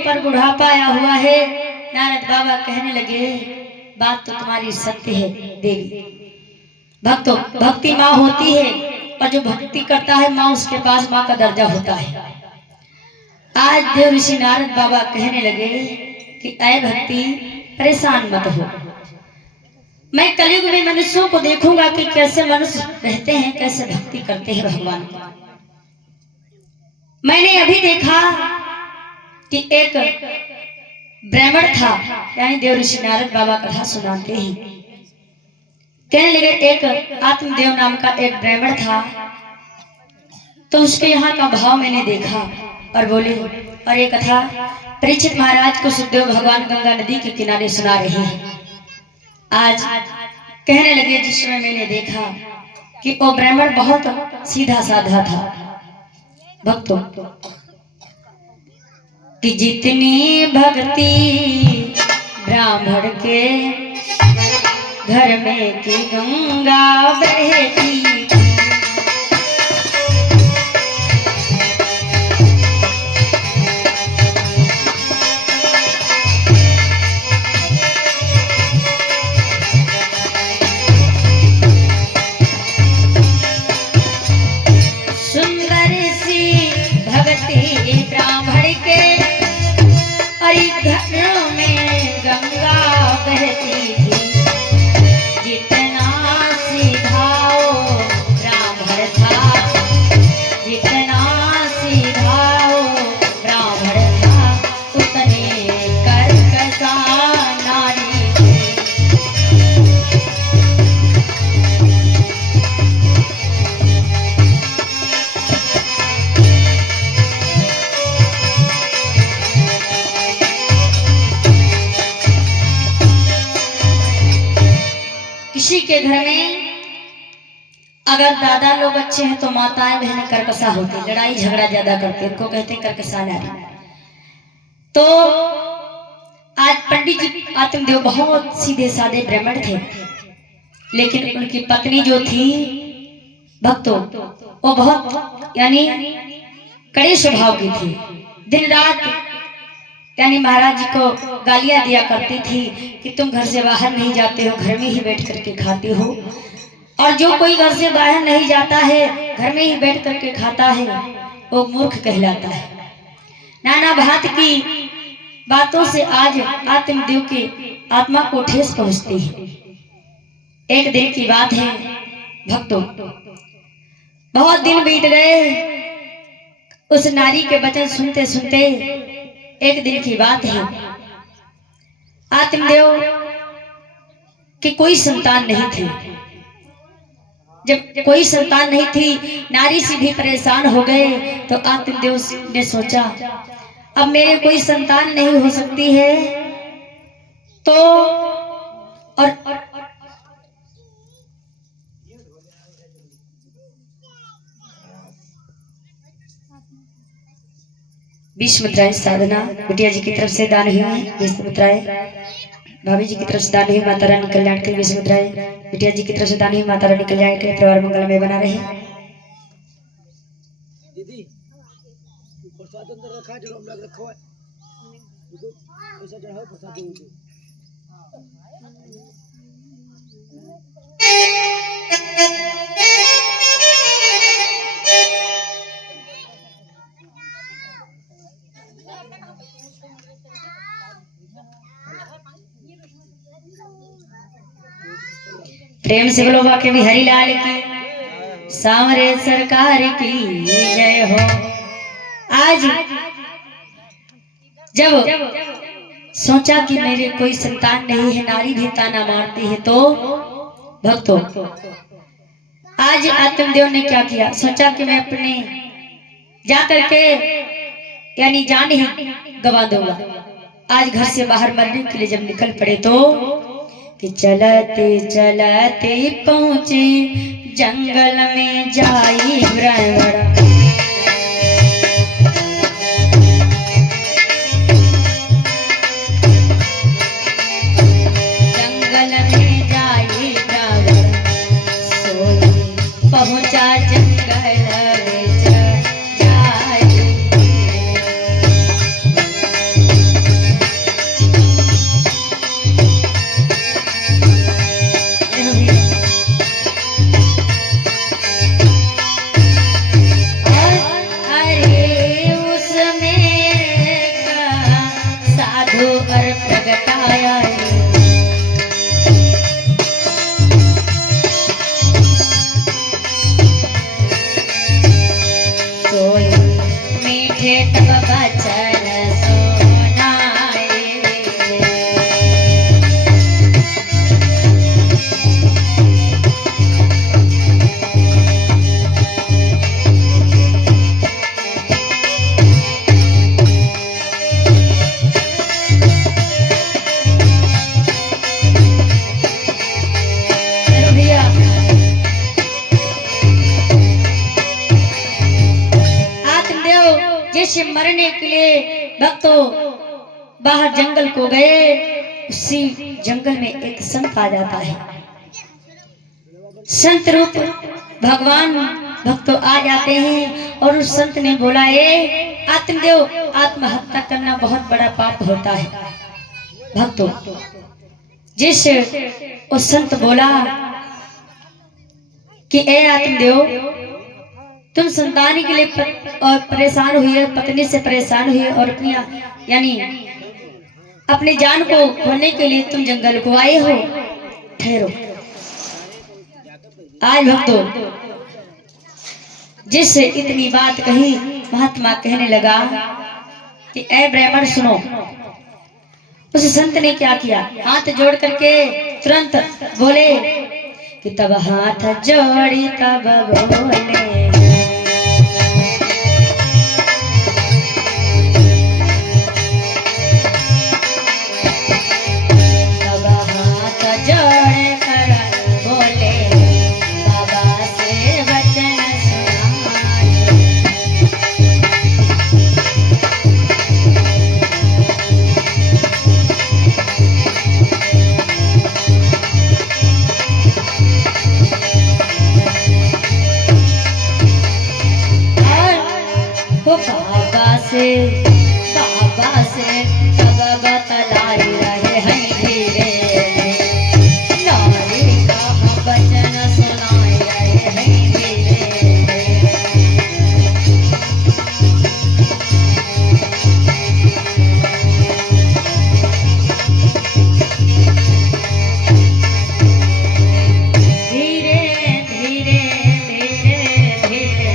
ऊपर बुढ़ापा आया हुआ है। नारद बाबा कहने लगे, बात तो तुम्हारी सत्य है देवी। भक्ति माँ होती है, और जो भक्ति करता है माँ, उसके पास माँ का दर्जा होता है। आज देव ऋषि नारद बाबा कहने लगे कि ऐ भक्ति, परेशान मत हो। मैं कलयुग में मनुष्यों को देखूंगा कि कैसे मनुष्य रहते हैं, कैसे भक्ति करते हैं भगवान की। मैंने अभी देखा कि एक ब्राह्मण था, यानी देव ऋषि नारद बाबा कथा सुनाते ही कहने लगे, एक आत्मदेव नाम का एक ब्राह्मण था, तो उसके यहाँ का भाव मैंने देखा और बोले, और ये कथा परीक्षित महाराज को सुखदेव भगवान गंगा नदी के किनारे सुना रहे हैं। आज कहने लगे, जिस समय मैंने देखा कि वो ब्राह्मण बहुत सीधा साधा था भक्तों, कि जितनी भक्ति ब्राह्मण के घर में की गंगा बहती, घर में गंगा बहती थी। जितना सीधा वो ब्राह्मण था, जितना सीधा वो ब्राह्मण था, उतने कर्कशा नारी थी। किसी के घर में अगर दादा लोग अच्छे हैं तो माताएं बहनें कर्कशा होती, लड़ाई झगड़ा ज्यादा करती, उनको कहते हैं कर्कशा नारी। तो आज पंडित जी आत्मदेव बहुत सीधे साधे ब्राह्मण थे, लेकिन उनकी पत्नी जो थी भक्तों, वो बहुत यानी कड़े स्वभाव की थी। दिन रात यानी महाराज जी को गालियां दिया करती थी कि तुम घर से बाहर नहीं जाते हो, घर में ही बैठ करके खाते हो, और जो कोई घर से बाहर नहीं जाता है, घर में ही बैठ करके खाता है, वो मूर्ख कहलाता है। नाना भांति की बातों से आज आत्मदेव की आत्मा को ठेस पहुंचती है। एक दिन की बात है भक्तों, बहुत दिन बीत गए उस नारी के वचन सुनते सुनते। एक दिन की बात है, आत्मदेव की कोई संतान नहीं थी। जब कोई संतान नहीं थी, नारी से भी परेशान हो गए, तो आत्मदेव ने सोचा, अब मेरे कोई संतान नहीं हो सकती है, तो और बीस मुद्राएं साधना बिटिया जी की तरफ से दान हुई है। 20 मुद्राएं भाभी जी की तरफ से दान हुई, माता रानी कल्याण के 20 मुद्राएं बिटिया जी की तरफ से दान हुई, माता रानी कल्याण के परिवार मंगलमय बना रहे। दीदी प्रसाद अंदर रखा जो हम लोग रखो है, ऐसा चढ़ाओ प्रसाद दो। प्रेम से बोलो वाके बिहारी लाल की, सांवरे सरकार की जय हो। आज जब सोचा कि मेरे कोई संतान नहीं है, नारी भी ताना मारती है, तो भक्तों आज आत्मदेव ने क्या किया, सोचा कि मैं अपने जा करके यानी जान ही गवा दूंगा। आज घर से बाहर मरने के लिए जब निकल पड़े, तो कि चलते चलते पहुंचे जंगल में जाई ब्राह्मण, जंगल में जाई ब्राह्मण, सोई पहुंचा जंगल में जाई। अर प्रगटाया सोई मीठे तब बचन सुनाए। जिस मरने के लिए भक्तों बाहर जंगल को गए, उसी जंगल में एक संत आ जाता है। संत रूप भगवान भक्तों आ जाते हैं और उस संत ने बोला, ए आत्मदेव, आत्महत्या करना बहुत बड़ा पाप होता है। भक्तों जिस उस संत बोला कि ए आत्मदेव, तुम संतान के लिए और परेशान हुई है, पत्नी से परेशान हुई है और अपनी यानी अपनी जान को खोने के लिए तुम जंगल को आए हो। ठहरो। आज भक्तों जिससे इतनी बात कही, महात्मा कहने लगा कि ए ब्राह्मण सुनो। उस संत ने क्या किया, हाथ जोड़ करके तुरंत बोले कि तब हाथ जोड़ी तब बोले, बाबा से तब बतलाई रहे हैं धीरे, नारी का वचन सुनाए रहे हैं धीरे। धीरे धीरे धीरे धीरे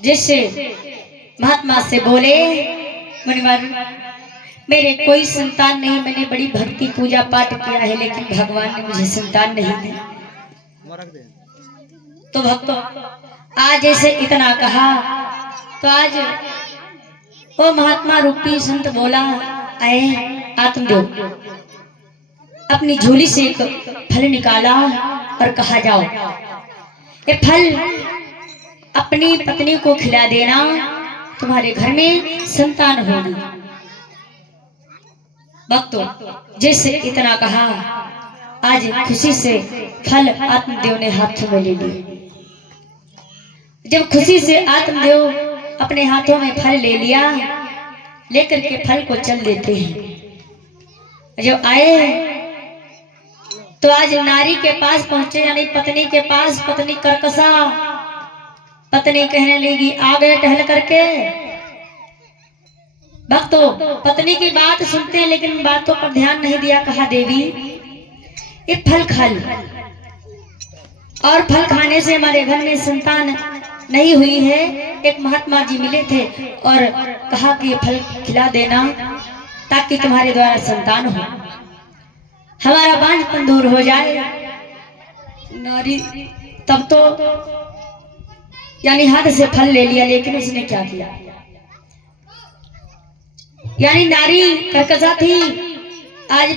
जिससे महात्मा से बोले, मुनिवर मेरे कोई संतान नहीं, मैंने बड़ी भक्ति पूजा पाठ किया है लेकिन भगवान ने मुझे संतान नहीं दी। तो भक्तों आज जैसे इतना कहा तो आज वो महात्मा रूपी संत बोला, आए आत्मदेव, अपनी झोली से एक फल निकाला और कहा जाओ ये फल अपनी पत्नी को खिला देना, तुम्हारे घर में संतान होगी। भक्तों जैसे इतना कहा, आज खुशी से फल आत्मदेव ने हाथों में ले लिए। जब खुशी से आत्मदेव अपने हाथों में फल ले लिया, लेकर के फल को चल देते हैं। जब आए तो आज नारी के पास पहुंचे, यानी पत्नी के पास। पत्नी करकसा, पत्नी कहने लगी, आ गए टहल करके। भक्तों पत्नी की बात सुनते हैं लेकिन बातों पर ध्यान नहीं दिया। कहा, देवी ये फल खा लो, और फल खाने से हमारे घर में संतान नहीं हुई है। एक महात्मा जी मिले थे और कहा कि ये फल खिला देना ताकि तुम्हारे द्वारा संतान हो, हमारा बांझपन दूर हो जाए। नारी तब तो यानी हाथ से फल ले लिया, लेकिन उसने क्या किया, यानी नारी करकसा थी, आज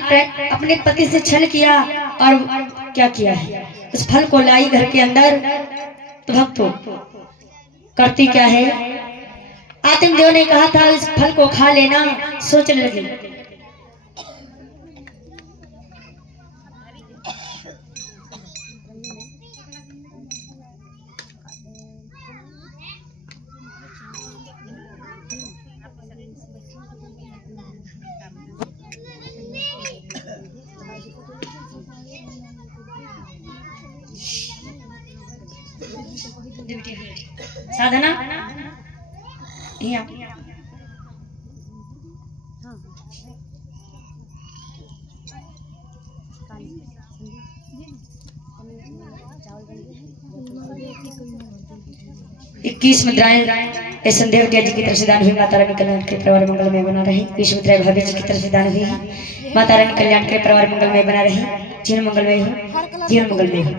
अपने पति से छल किया और क्या किया है, उस फल को लाई घर के अंदर। तो भक्तों करती क्या है, आत्मदेव ने कहा था इस फल को खा लेना, सोचने लगी साधना यहाँ इक्कीस मुद्राएं इस संदेव जी की तरफ से दान हुई। माता रानी कल्याण के परिवार मंगल में बना रहे। 20 मुद्राएं भाभी जी की तरफ से दान हुई है। माता रानी कल्याण के परिवार मंगल में बना रहे। जीवन मंगल में हो, जीवन मंगल में हो।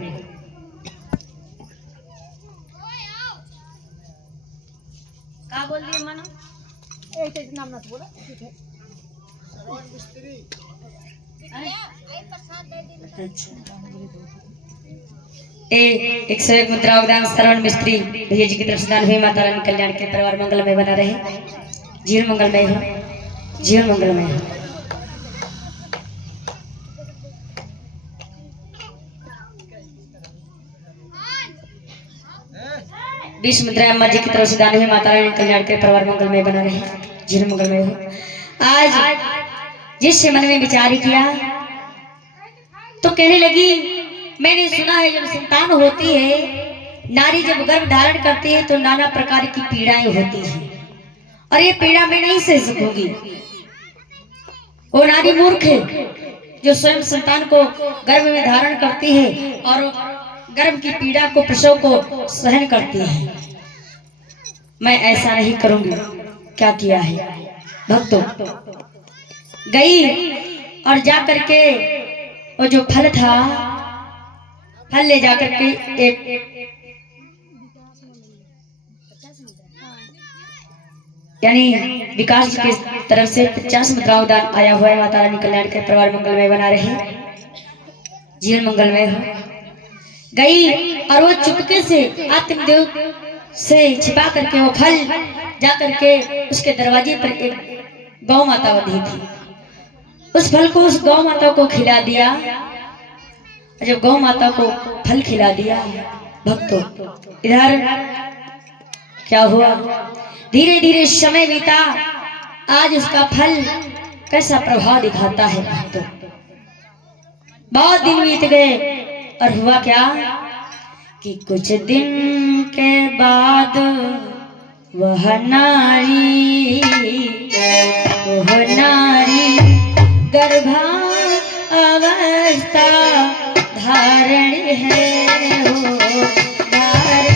क्या बोल दिए मानो? एक नाम मत बोलो, ठीक है। एक सौ एक मुद्रा उदान श्रवण मिस्त्री भैया जी की तरफ से दान हुई। माता रानी कल्याण के परिवार मंगल में बना रहे। जीवन मंगल में हो, जीवन मंगल में हो। बीस मुद्रा अम्मा जी की तरफ से दान हुई। माता रानी कल्याण के परिवार मंगल में बना रहे। जीवन मंगल में हो। आज जिससे मन में विचार किया तो कहने लगी, मैंने सुना है जब संतान होती है, नारी जब गर्भ धारण करती है तो नाना प्रकार की पीड़ाएं होती हैं और ये पीड़ा मैं नहीं सह सकूंगी। वो नारी मूर्ख है जो स्वयं संतान को गर्भ में धारण करती है और गर्भ की पीड़ा को, प्रसव को सहन करती है। मैं ऐसा नहीं करूंगी। क्या किया है भक्तों? गई और जा करके वो जो फल था, फल ले जाकर के एक यानी विकास जी की तरफ से 50 मुद्रा उदान आया हुआ है। माता रानी कल्याण के परिवार मंगल में बना रहे। जीवन मंगल में हो। गई और वो चुपके से आत्मदेव से छिपा करके वो फल जा करके उसके दरवाजे पर एक गौ माता बंधी थी। उस फल को उस गौ माता को खिला दिया। जब गौ माता को फल खिला दिया भक्तों, इधर क्या हुआ? धीरे धीरे समय बीता। आज उसका फल कैसा प्रभाव दिखाता है भक्तों। बहुत दिन बीत गए और हुआ क्या कि कुछ दिन के बाद वह नारी गर्भावस्था धारण है हो धारण।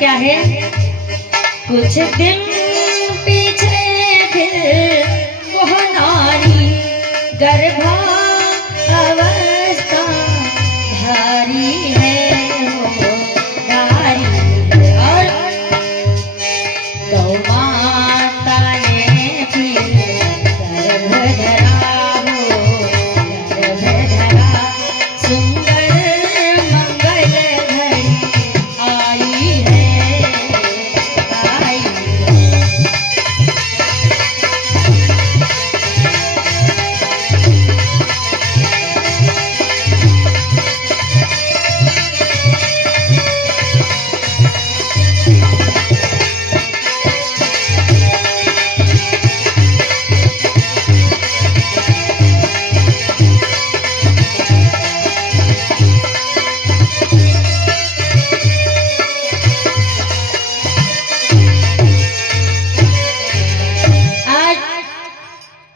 क्या है? कुछ दिन पीछे फिर वह नारी गर्भावस्था धारी है वो धारी। और गौ माता ने फिर गर्भ धरा हो गर्भ धरा। सुंदर मंगल घड़ी आई है।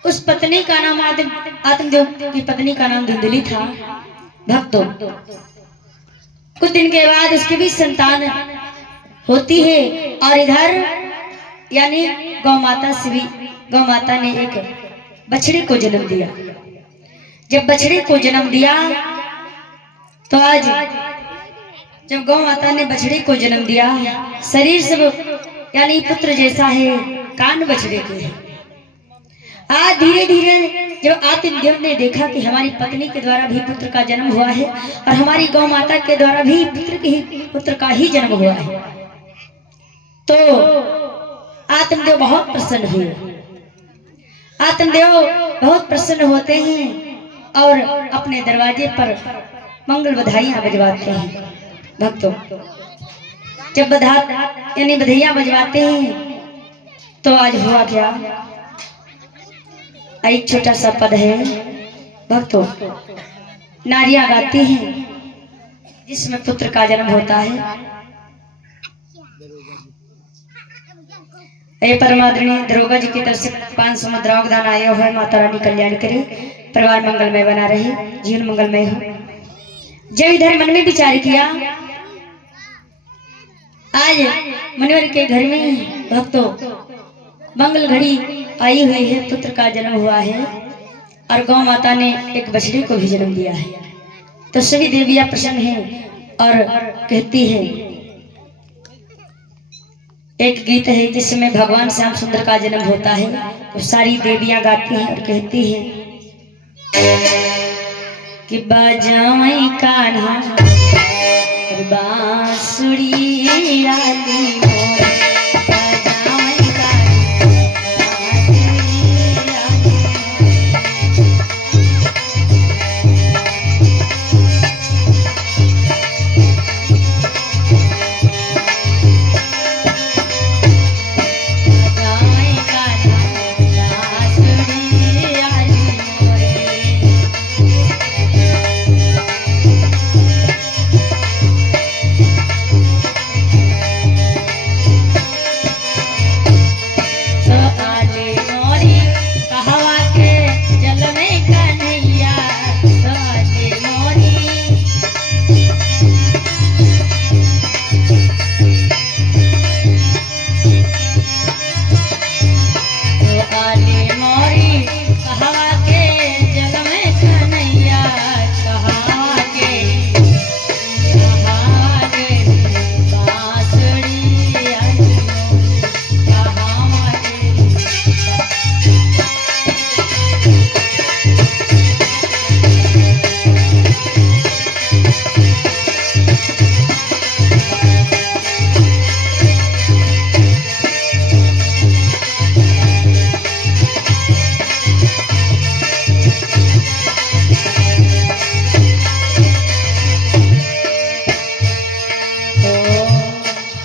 उस पत्नी का नाम आत्मदेव की पत्नी का नाम धुंधली था भक्तों। कुछ दिन के बाद उसकी भी संतान होती है और इधर यानी गौ माता से भी गौ माता ने एक बछड़े को जन्म दिया। जब बछड़े को जन्म दिया तो आज जब गौ माता ने बछड़े को जन्म दिया, शरीर सब यानी पुत्र जैसा है, कान बछड़े के है आज धीरे धीरे जब आत्मदेव ने देखा कि हमारी पत्नी के द्वारा भी पुत्र का जन्म हुआ है और हमारी गौ माता के द्वारा भी पुत्र का ही जन्म हुआ है, तो आत्मदेव बहुत प्रसन्न हुए। आत्मदेव बहुत प्रसन्न होते हैं और अपने दरवाजे पर मंगल बधाइयां बजवाते हैं। भक्तों, जब यानी बधाइयां बजवाते हैं तो आज हुआ क्या, एक छोटा सा पद है भक्तों। नारियां गाती हैं जिसमें पुत्र का जन्म होता है। ये परमादरणीय दरोगा जी की तरफ से 500 मुद्रा दान आए हुए। माता रानी कल्याण करे, परिवार मंगलमय बना रहे, जीवन मंगलमय हो। जब इधर मन में विचार किया, आज मुनिवर के घर में भक्तों मंगल घड़ी आई हुई है, पुत्र का जन्म हुआ है और गौ माता ने एक बछड़े को भी जन्म दिया है। तो सभी देवियां प्रसन्न हैं और कहती है, एक गीत है जिसमें भगवान श्याम सुंदर का जन्म होता है, तो सारी देवियां गाती हैं और कहती हैं कि बाजाएं कान्हा और बांसुरी आली हो,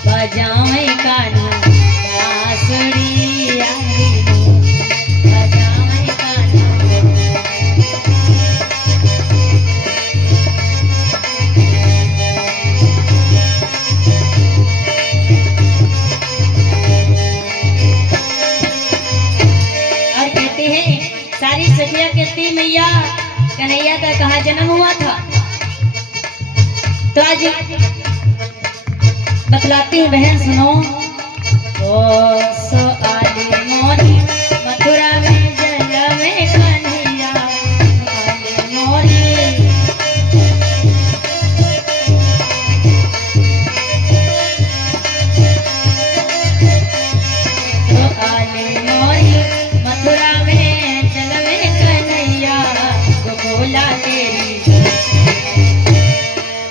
बाजाएं कान्हा बांसुरी आली मैया कन्हैया का कहाँ जन्म हुआ था। तो आज बतलाती है बहन, सुनो। ओ सो आली मोरी मथुरा में जन्म कन्हैया, आली मोरी तो आली मोरी मथुरा में जन्म कन्हैया, गोकुला तेरी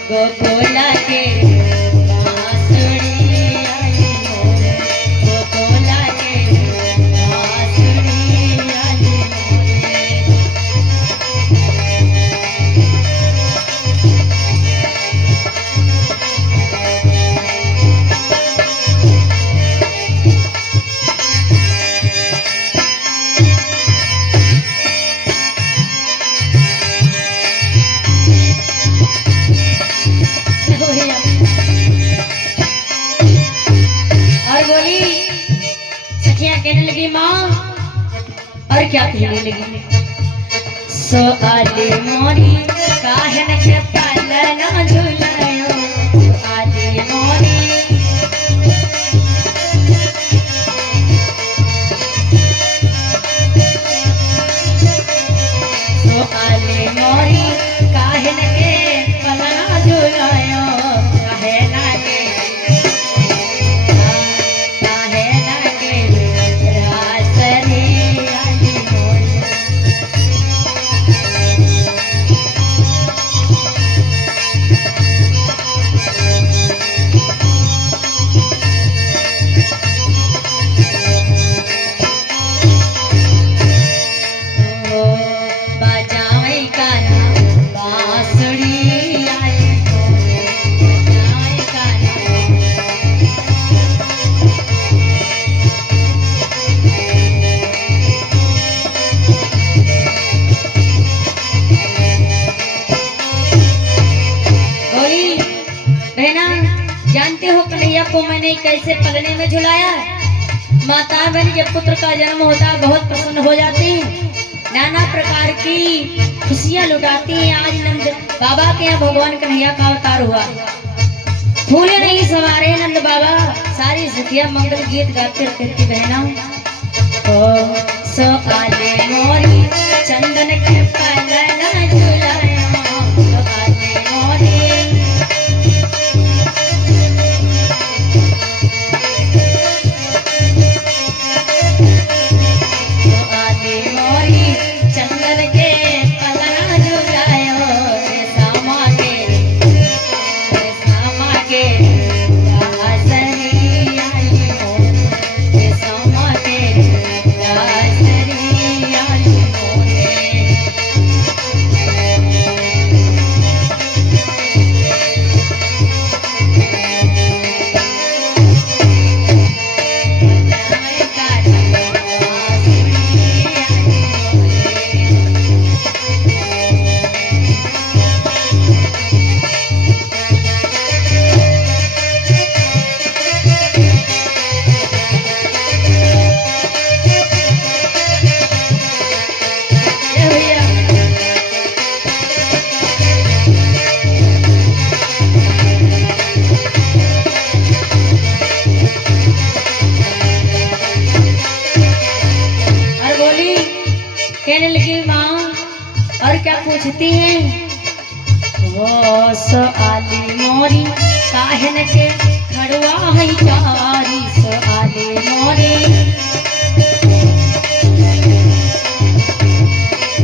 गोकुला तेरी कहने लगी माँ, और क्या कहने लगी। सो आली मोरी काहन के पालना झुलायो, आली मोरी सो आली मोरी काहन के पालना झुलायो, कहना के कहना के रासरे आली मोरी। को मैंने कैसे पगने में झुलाया। माता बहन जब पुत्र का जन्म होता है बहुत प्रसन्न हो जाती हैं, नाना प्रकार की खुशियां लुटाती हैं। आज नंद बाबा के यहाँ भगवान कन्हैया का अवतार हुआ। फूले नहीं सवारे नंद बाबा, सारी सुखिया मंगल गीत गाते रहती बहना। ओ सो आले मोरी चंदन के पलना झुलाया, सो आले मोरी कहने लगी माँ और क्या पूछती हैं। वो सो आली मोरी काहन के खड़वा है चारी, सो आली मोरी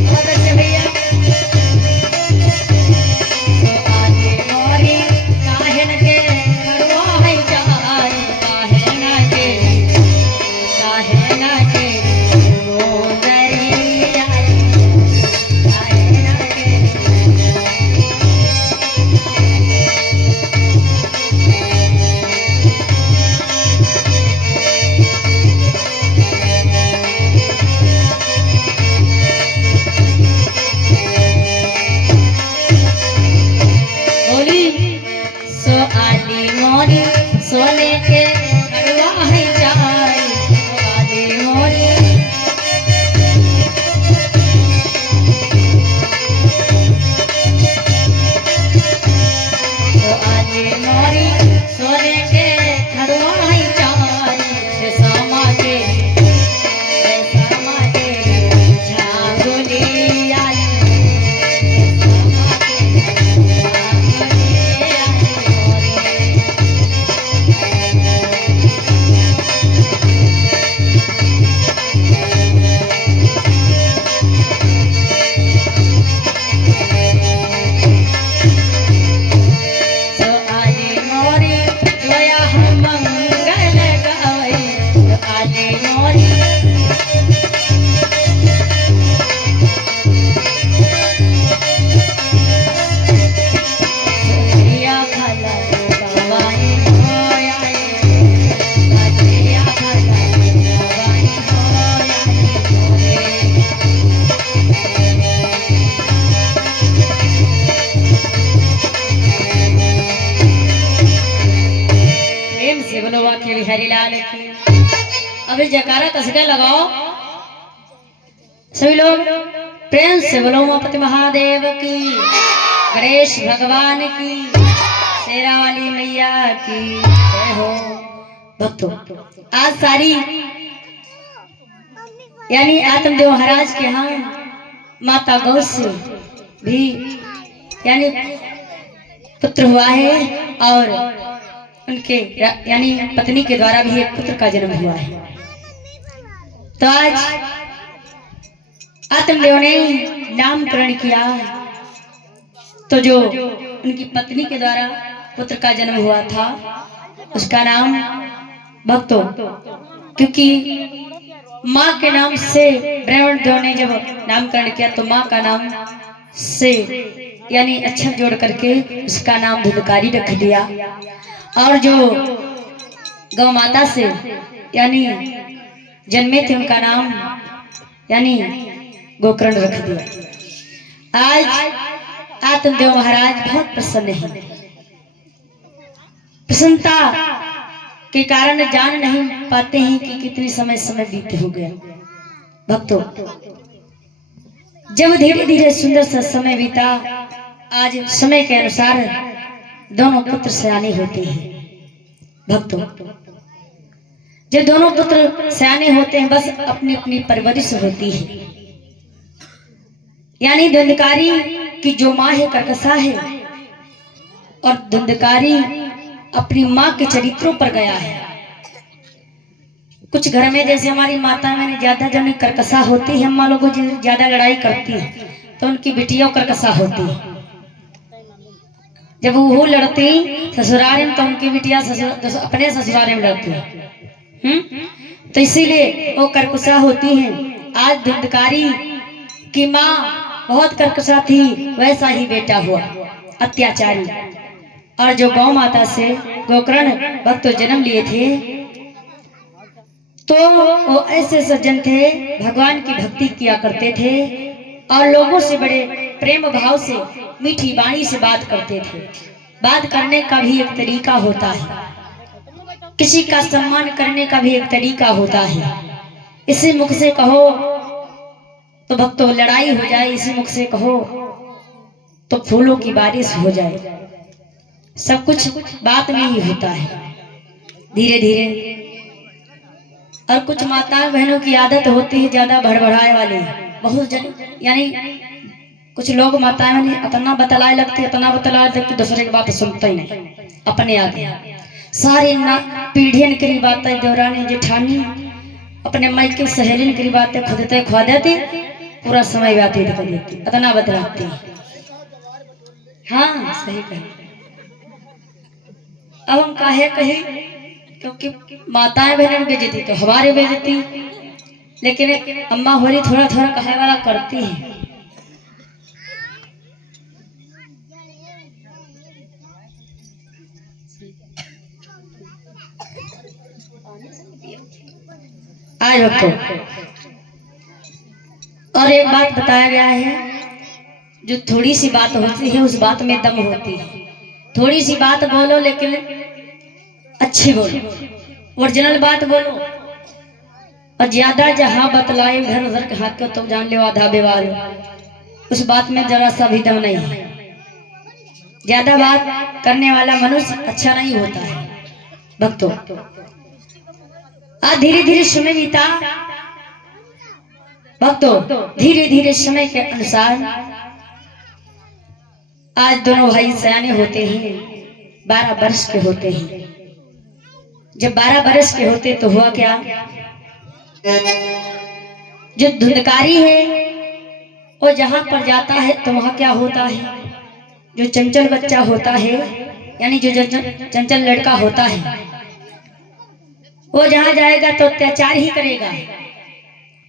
बहुत अच्छे भैया। सो आली मोरी काहन के खड़वा है चारी, काहन के सोने के खड़वा है चारी, सो आली मोरी सो आली मोरी सोने के खड़वा है चारी, सामा के झांगुली आई, हरिलाल की। अभी जयकारा कसके लगाओ सभी लोग, प्रेम से बोलो उमापति महादेव की, गणेश भगवान की, शेरा वाली मैया की जय हो। भक्तों आज सारी यानी आत्मदेव महाराज के यहाँ माता गौ से भी यानी पुत्र हुआ है और उनके यानी पत्नी के द्वारा भी एक पुत्र का जन्म हुआ है। तो आज आत्मदेव ने नामकरण किया, तो जो उनकी पत्नी के द्वारा पुत्र का जन्म हुआ था उसका नाम भक्तों, क्योंकि माँ के नाम से ब्राह्मण देव ने जब नामकरण किया तो माँ का नाम से यानी अक्षर जोड़ करके उसका नाम धुलकारी रख दिया, और जो गौ माता से यानी जन्मे थे उनका नाम यानी गोकर्ण रख दिया। आज आत्मदेव महाराज बहुत प्रसन्न हैं। प्रसन्नता के कारण जान नहीं पाते हैं कि कितनी समय बीत हो गया। भक्तों, जब धीरे धीरे सुंदर सा समय बीता, आज समय के अनुसार दोनों पुत्र सयाने होते हैं। भक्तों, जब दोनों पुत्र सयाने होते हैं, बस अपनी अपनी परवरिश होती है। यानी धुंधकारी की जो माँ है कर्कशा है, और धुंधकारी अपनी माँ के चरित्रों पर गया है। कुछ घर में जैसे हमारी माता में ज्यादा जो कर्कशा होती है, अम्मा लोगों ज्यादा लड़ाई करती है, तो उनकी बेटियों कर्कशा होती है। जब वो लड़ती ससुराल में, तो उनकी बिटिया अपने ससुराल में लड़ती है। तो इसीलिए वो कर्कशा होती है। आज धुंधकारी की माँ बहुत कर्कशा थी, वैसा ही बेटा हुआ अत्याचारी। और जो गौ माता से गोकर्ण भक्त जन्म लिए थे, तो वो ऐसे सज्जन थे, भगवान की भक्ति किया करते थे और लोगों से बड़े प्रेम भाव से मीठी वाणी से बात करते थे। बात करने का भी एक तरीका होता है, किसी का सम्मान करने का भी एक तरीका होता है। इसी मुख से कहो तो भक्तों लड़ाई हो जाए, इसी मुख से कहो तो फूलों की बारिश हो जाए। सब कुछ बात में ही होता है धीरे धीरे। और कुछ माताएं बहनों की आदत होती है ज्यादा भड़बड़ाए वाली, बहुत यानी कुछ लोग माताएं इतना बतलाए लगती, इतना बतलाए लगती, दूसरे की बात सुनते ही नहीं, अपने आगे सारी पीढ़ियन की बातें देवरानी जेठानी अपने माई की सहेलिन की बातें खुदते खुआ देती, पूरा समय व्यतीत कर देती, इतना बतलाती। हाँ सही कही। अब हम काहे कही, क्योंकि माताएं बहनें बेजती तो हमारे बेजती, लेकिन अम्मा होरी थोड़ा थोड़ा कहे वाला करती है। आज वक्त और एक बात बताया गया है, जो थोड़ी सी बात होती है उस बात में दम होती है। थोड़ी सी बात बोलो लेकिन अच्छी बोलो, ओरिजिनल बात बोलो। और ज्यादा जहां बतलाए इधर उधर के हाथ को तो जान लो आधा विवाद, उस बात में जरा सा भी दम नहीं है। ज्यादा बात करने वाला मनुष्य अच्छा नहीं होता है। भक्तों, आज धीरे धीरे समय बीता। भक्तों, धीरे धीरे समय के अनुसार आज दोनों भाई सयाने होते हैं, 12 वर्ष के होते हैं। जब 12 वर्ष के होते तो हुआ क्या, जो धुंधकारी है वो जहां पर जाता है तो वहां क्या होता है, जो चंचल बच्चा होता है, यानी जो चंचल लड़का होता है, वो जहां जाएगा तो अत्याचार ही करेगा।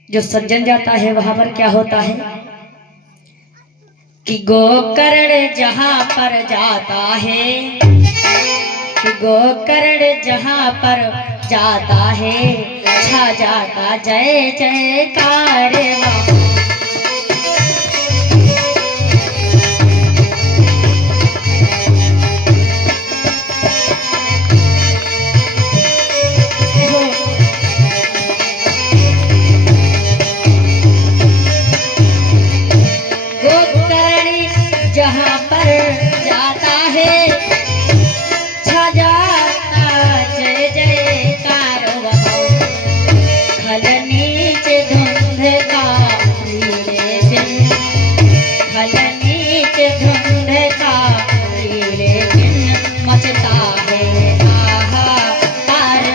जो सज्जन जाता है वहां पर क्या होता है कि गोकर्ण जहां पर जाता है, कि गोकर्ण जहां पर जाता है, छा जाता जय जयकार। जहां पर जाता है, छा जाता जय जयकार। खल नीच धुंध का नीले दिन, खल नीच धुंध का नीले दिन, मचता है हाहाकार।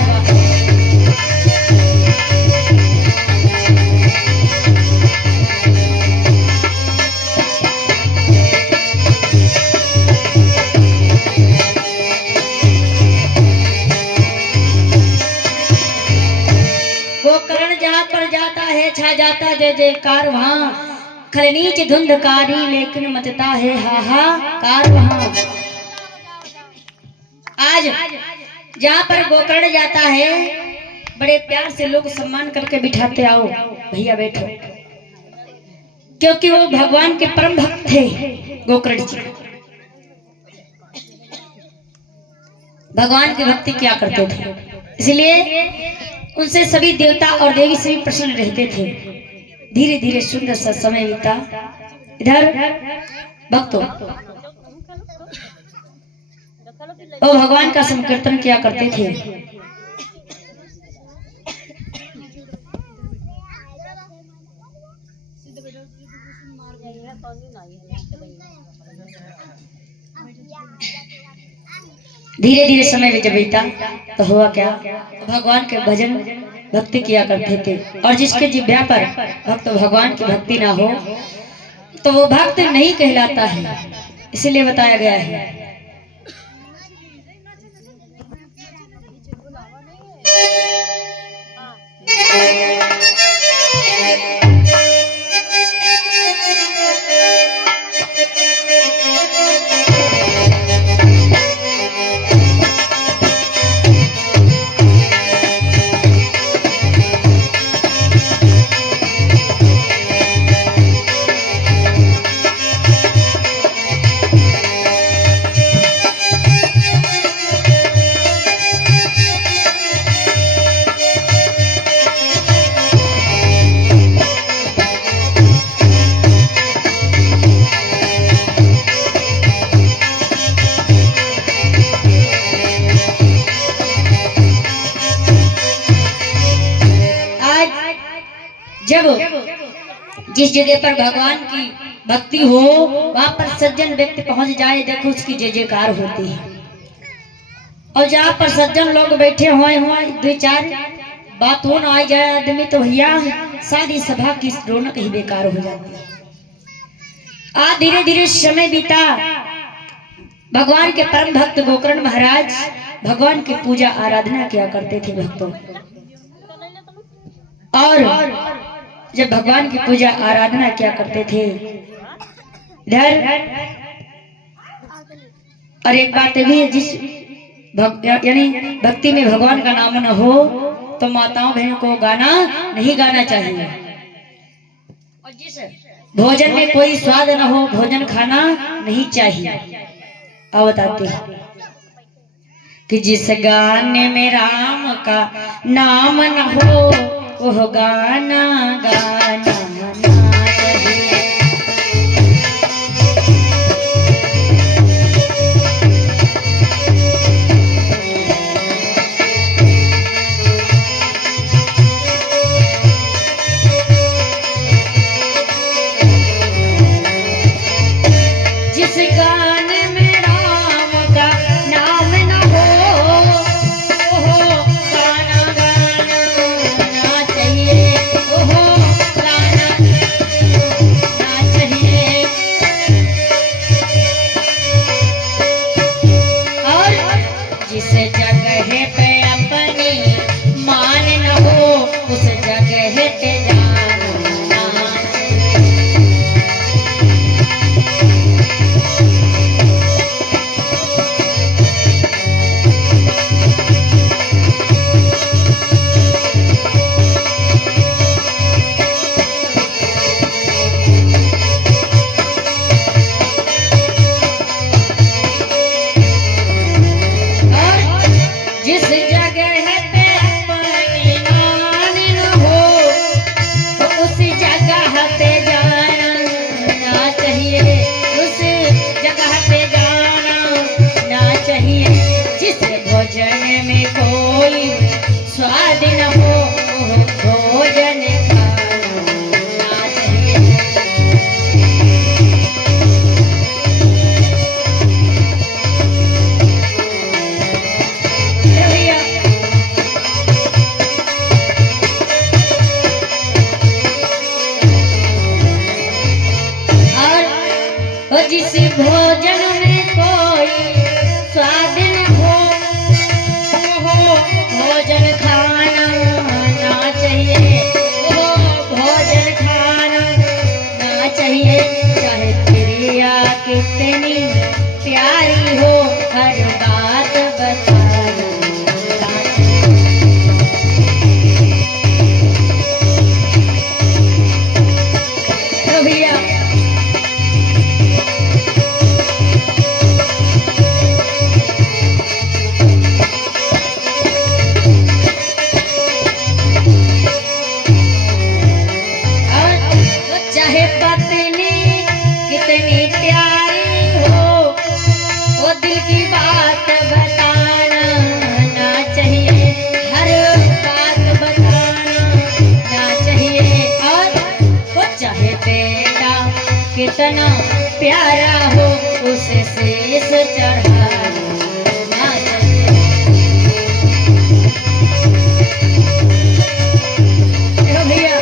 गोकर्ण जहां पर जाता है छा जाता जय जयकार, वहां खलनीच धुंधकारी लेकिन मचता है हाहाकार। वहां आज जहां पर गोकर्ण जाता है, बड़े प्यार से लोग सम्मान करके बिठाते, आओ भैया बैठो, क्योंकि वो भगवान के परम भक्त थे। गोकर्ण जी भगवान की भक्ति क्या करते थे। इसलिए उनसे सभी देवता और देवी सभी प्रसन्न रहते थे। धीरे धीरे सुंदर सा समय बीता। इधर भक्तों वो भगवान का संकीर्तन किया करते थे। धीरे धीरे समय में जब बीता तो हुआ क्या, तो भगवान के भजन भक्ति किया करते थे। और जिसके जिह्वा पर भक्त भगवान की भक्ति ना हो तो वो भक्त नहीं कहलाता है। इसीलिए बताया गया है जब जिस जगह पर भगवान की भक्ति हो वहां पर सज्जन व्यक्ति पहुंच जाए, देखो उसकी जय जयकार होती है। और जहाँ पर सज्जन लोग बैठे हुए दो चार बात हो ना आ जाए आदमी तो भैया सारी सभा की रौनक ही बेकार हो जाती है। आज धीरे धीरे समय बीता। भगवान के परम भक्त गोकर्ण महाराज भगवान की पूजा आराधना किया करते थे भक्तों। और जब भगवान की पूजा आराधना किया करते थे इधर, और एक बात भी है, जिस यानी भक्ति में भगवान का नाम न हो तो माताओं बहनों को गाना नहीं गाना चाहिए। और जिस भोजन में कोई स्वाद न हो भोजन खाना नहीं चाहिए। अब बताते हैं कि जिस गाने में राम का नाम न हो वो गाना गाना ना चाहिए। जिस गाने में राम का नाम न हो वो गाना गाना ना चाहिए, वो गाना ना चाहिए। और जिस जगह पे अपनी मान न हो उस जगह पे जाना ना चाहिए। जिस जगह पे अपनी मान न हो तो उस जगह पे जाना चाहिए, उस जगह पे जाना ना चाहिए। जिस भोजन में कोई स्वाद न हो वो भोजन खाना ना चाहिए। और जिस भोजन में कोई स्वाद न हो वो भोजन खाना ना चाहिए, वो भोजन खाना ना चाहिए। चाहे प्रिया कितनी प्यारी हो हर बात बताना ना चाहिए। तो भैया कितना प्यारा हो उसे शीश चढ़ाना चाहिए। देखो भैया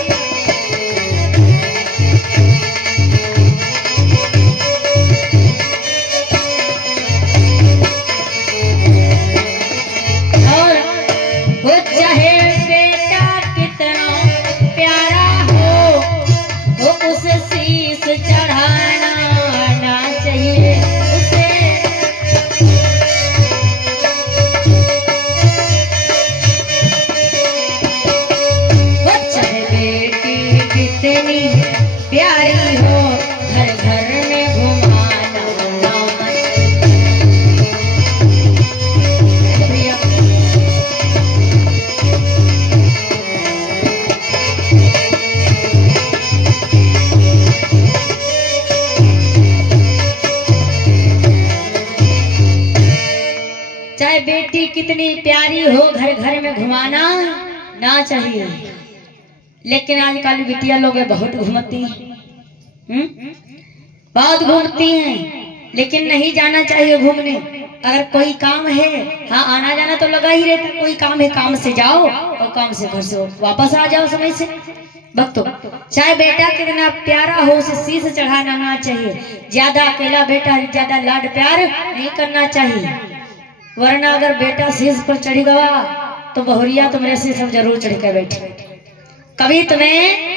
और वो चाहे बेटा कितना प्यारा हो वो उसे शीश चढ़ाना ना चाहिए उसे। वो चाहे बेटी कितनी प्यारी हो घर घर में घुमाना ना चाहिए। चाहे बेटी कितनी प्यारी हो घर घर में घुमाना ना चाहिए। लेकिन आजकल बिटिया लोग बहुत घूमती हैं, बहुत घूमती हैं, लेकिन नहीं जाना चाहिए घूमने। अगर कोई काम है, हाँ आना जाना तो लगा ही रहता, कोई काम है काम से जाओ और काम से घर से वापस आ जाओ समय से। भक्तों चाहे बेटा कितना प्यारा हो उसे शीश चढ़ाना ना चाहिए। ज्यादा अकेला बेटा ज्यादा लाड प्यार नहीं करना चाहिए, वरना अगर बेटा शीश पर चढ़ी गया तो बहुरिया तुम्हारे शीश सब जरूर चढ़ के बैठे। कभी तुम्हें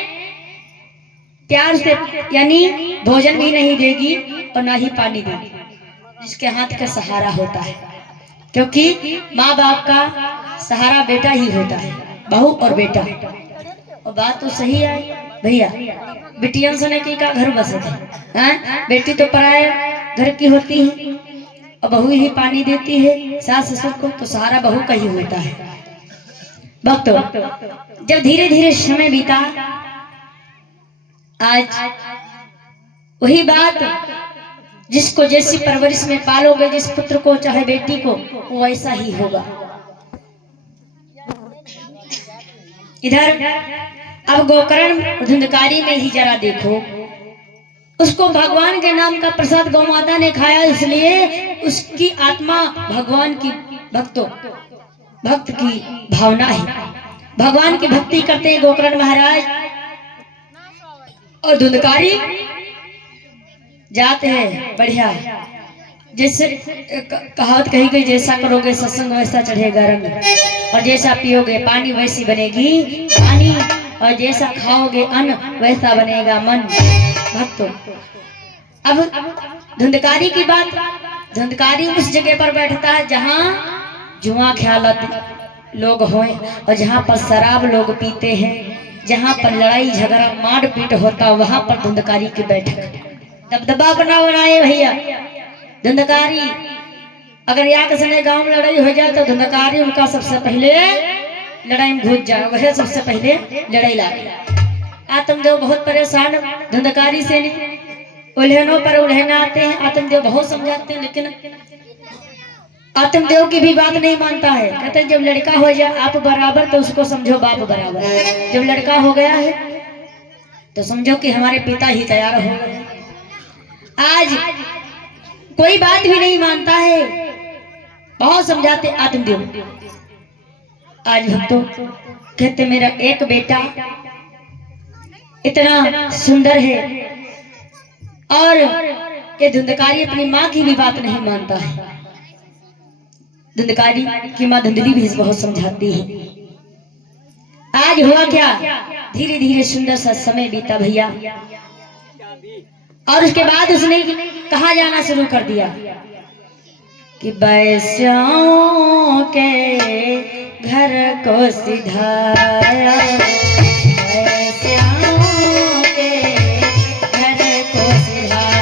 प्यार से यानी भोजन भी नहीं देगी और ना ही पानी देगी, जिसके हाथ का सहारा होता है। क्योंकि माँ बाप का सहारा बेटा ही होता है, बहू और बेटा। और बात तो सही है भैया, बेटियां सोने की का घर बसे थे, बेटी तो पराया घर की होती है और बहू ही पानी देती है सास ससुर को, तो सहारा बहू का ही होता है। भक्तों जब धीरे धीरे समय बीता, आज वही बात जिसको जैसी परवरिश में पालोगे, जिस पुत्र को चाहे बेटी को, वो वैसा ही होगा। इधर अब गोकर्ण धुंधकारी में ही जरा देखो, उसको भगवान के नाम का प्रसाद गौ माता ने खाया, इसलिए उसकी आत्मा भगवान की भक्त की भावना है, भगवान की भक्ति करते हैं गोकर्ण महाराज। और धुंधकारी जाते हैं बढ़िया, जैसे कहावत कही गई, जैसा करोगे सत्संग वैसा चढ़ेगा रंग, और जैसा पियोगे पानी वैसी बनेगी पानी, और जैसा खाओगे अन्न वैसा बनेगा मन। भक्तों अब धुंधकारी की बात, धुंधकारी उस जगह पर बैठता है जहाँ जुआ ख्यालत लोग हों और जहाँ पर शराब लोग पीते हैं, जहाँ पर लड़ाई झगड़ा मार पीट होता, वहां पर धुंधकारी की बैठक। दबदबा बनाए भैया, धुंधकारी अगर यहाँ के समय गांव में लड़ाई हो जाए तो धुंधकारी उनका सबसे पहले लड़ाई में घुस जाए, वह सबसे पहले लड़ाई लाए। आत्मदेव बहुत परेशान धुंधकारी से, उल्हनों पर उल्हना आते हैं, आत्मदेव बहुत समझाते हैं, लेकिन आत्मदेव की भी बात नहीं मानता है। कहते हैं जब लड़का हो जाए आप बराबर तो उसको समझो बाप बराबर, जब लड़का हो गया है तो समझो कि हमारे पिता ही तैयार हो गए। आज कोई बात भी नहीं मानता है, बहुत समझाते आत्मदेव। आज भक्तों कहते मेरा एक बेटा इतना सुंदर है, और ये धुंधकारी अपनी माँ की भी बात नहीं मानता है। धुंधकारी की माँ धुंधली भी बहुत समझाती है। आज हुआ क्या, धीरे धीरे सुंदर सा समय बीता भैया, और उसके बाद उसने कहा जाना शुरू कर दिया कि वैश्यों के घर को सिधाया, वैश्यों के घर को सिधाया।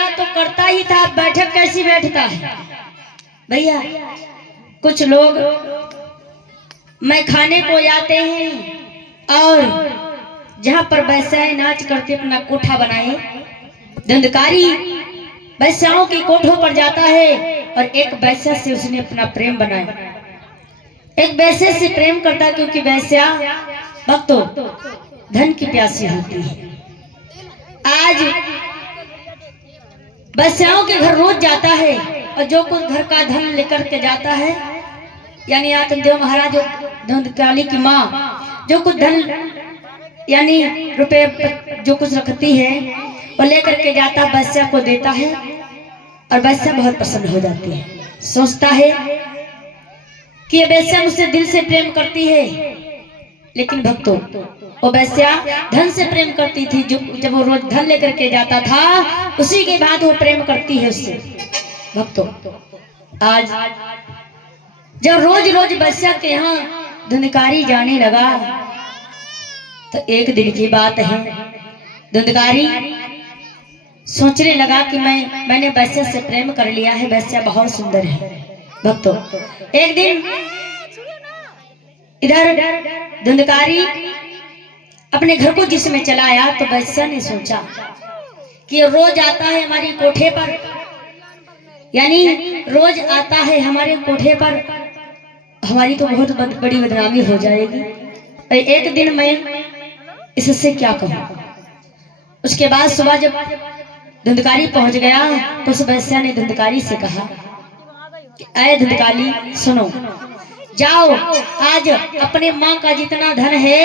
लगा तो करता ही था, बैठक कैसी बैठता है भैया। कुछ लोग मैं खाने को आते हैं और जहां पर वैश्याएं नाच करके अपना कोठा बनाए, धंधकारी वैश्याओं की कोठों पर जाता है और एक वैश्या से उसने अपना प्रेम बनाया, एक वैश्य से प्रेम करता है, क्योंकि वैश्या भक्तों धन की प्यासी होती है। आज वैश्याओं के घर रोज जाता है और जो कुछ घर का धन लेकर के जाता है, यानी आत्मदेव महाराज धंधकाली की माँ जो कुछ धन यानी रुपए जो कुछ रखती है वो लेकर के जाता वैश्या को देता है और वैश्या बहुत प्रसन्न हो जाती है। सोचता है कि ये वैश्या मुझसे दिल से प्रेम करती है, लेकिन भक्तों वो वैश्या धन से प्रेम करती थी। जो जब वो रोज धन लेकर के जाता था उसी के बाद वो प्रेम करती है उससे। भक्तों आज जब रोज रोज वैश्या के यहाँ धंधकारी जाने लगा तो एक दिन की बात है, धंधकारी सोचने लगा कि मैंने वैश्या से प्रेम कर लिया है, वैश्या बहुत सुंदर है। भक्तों एक दिन इधर धंधकारी अपने घर को जिसमें चला आया तो वैश्या ने सोचा कि रोज आता है हमारी कोठे पर, यानी रोज आता है हमारे कोठे पर, हमारी तो बहुत बड़ी बदनामी हो जाएगी, एक दिन मैं इससे क्या कहूं। उसके बाद सुबह जब धंधकारी पहुंच गया तो उस वैश्या ने धंधकारी से कहा कि ऐ धंधकारी सुनो, जाओ आज अपने माँ का जितना धन है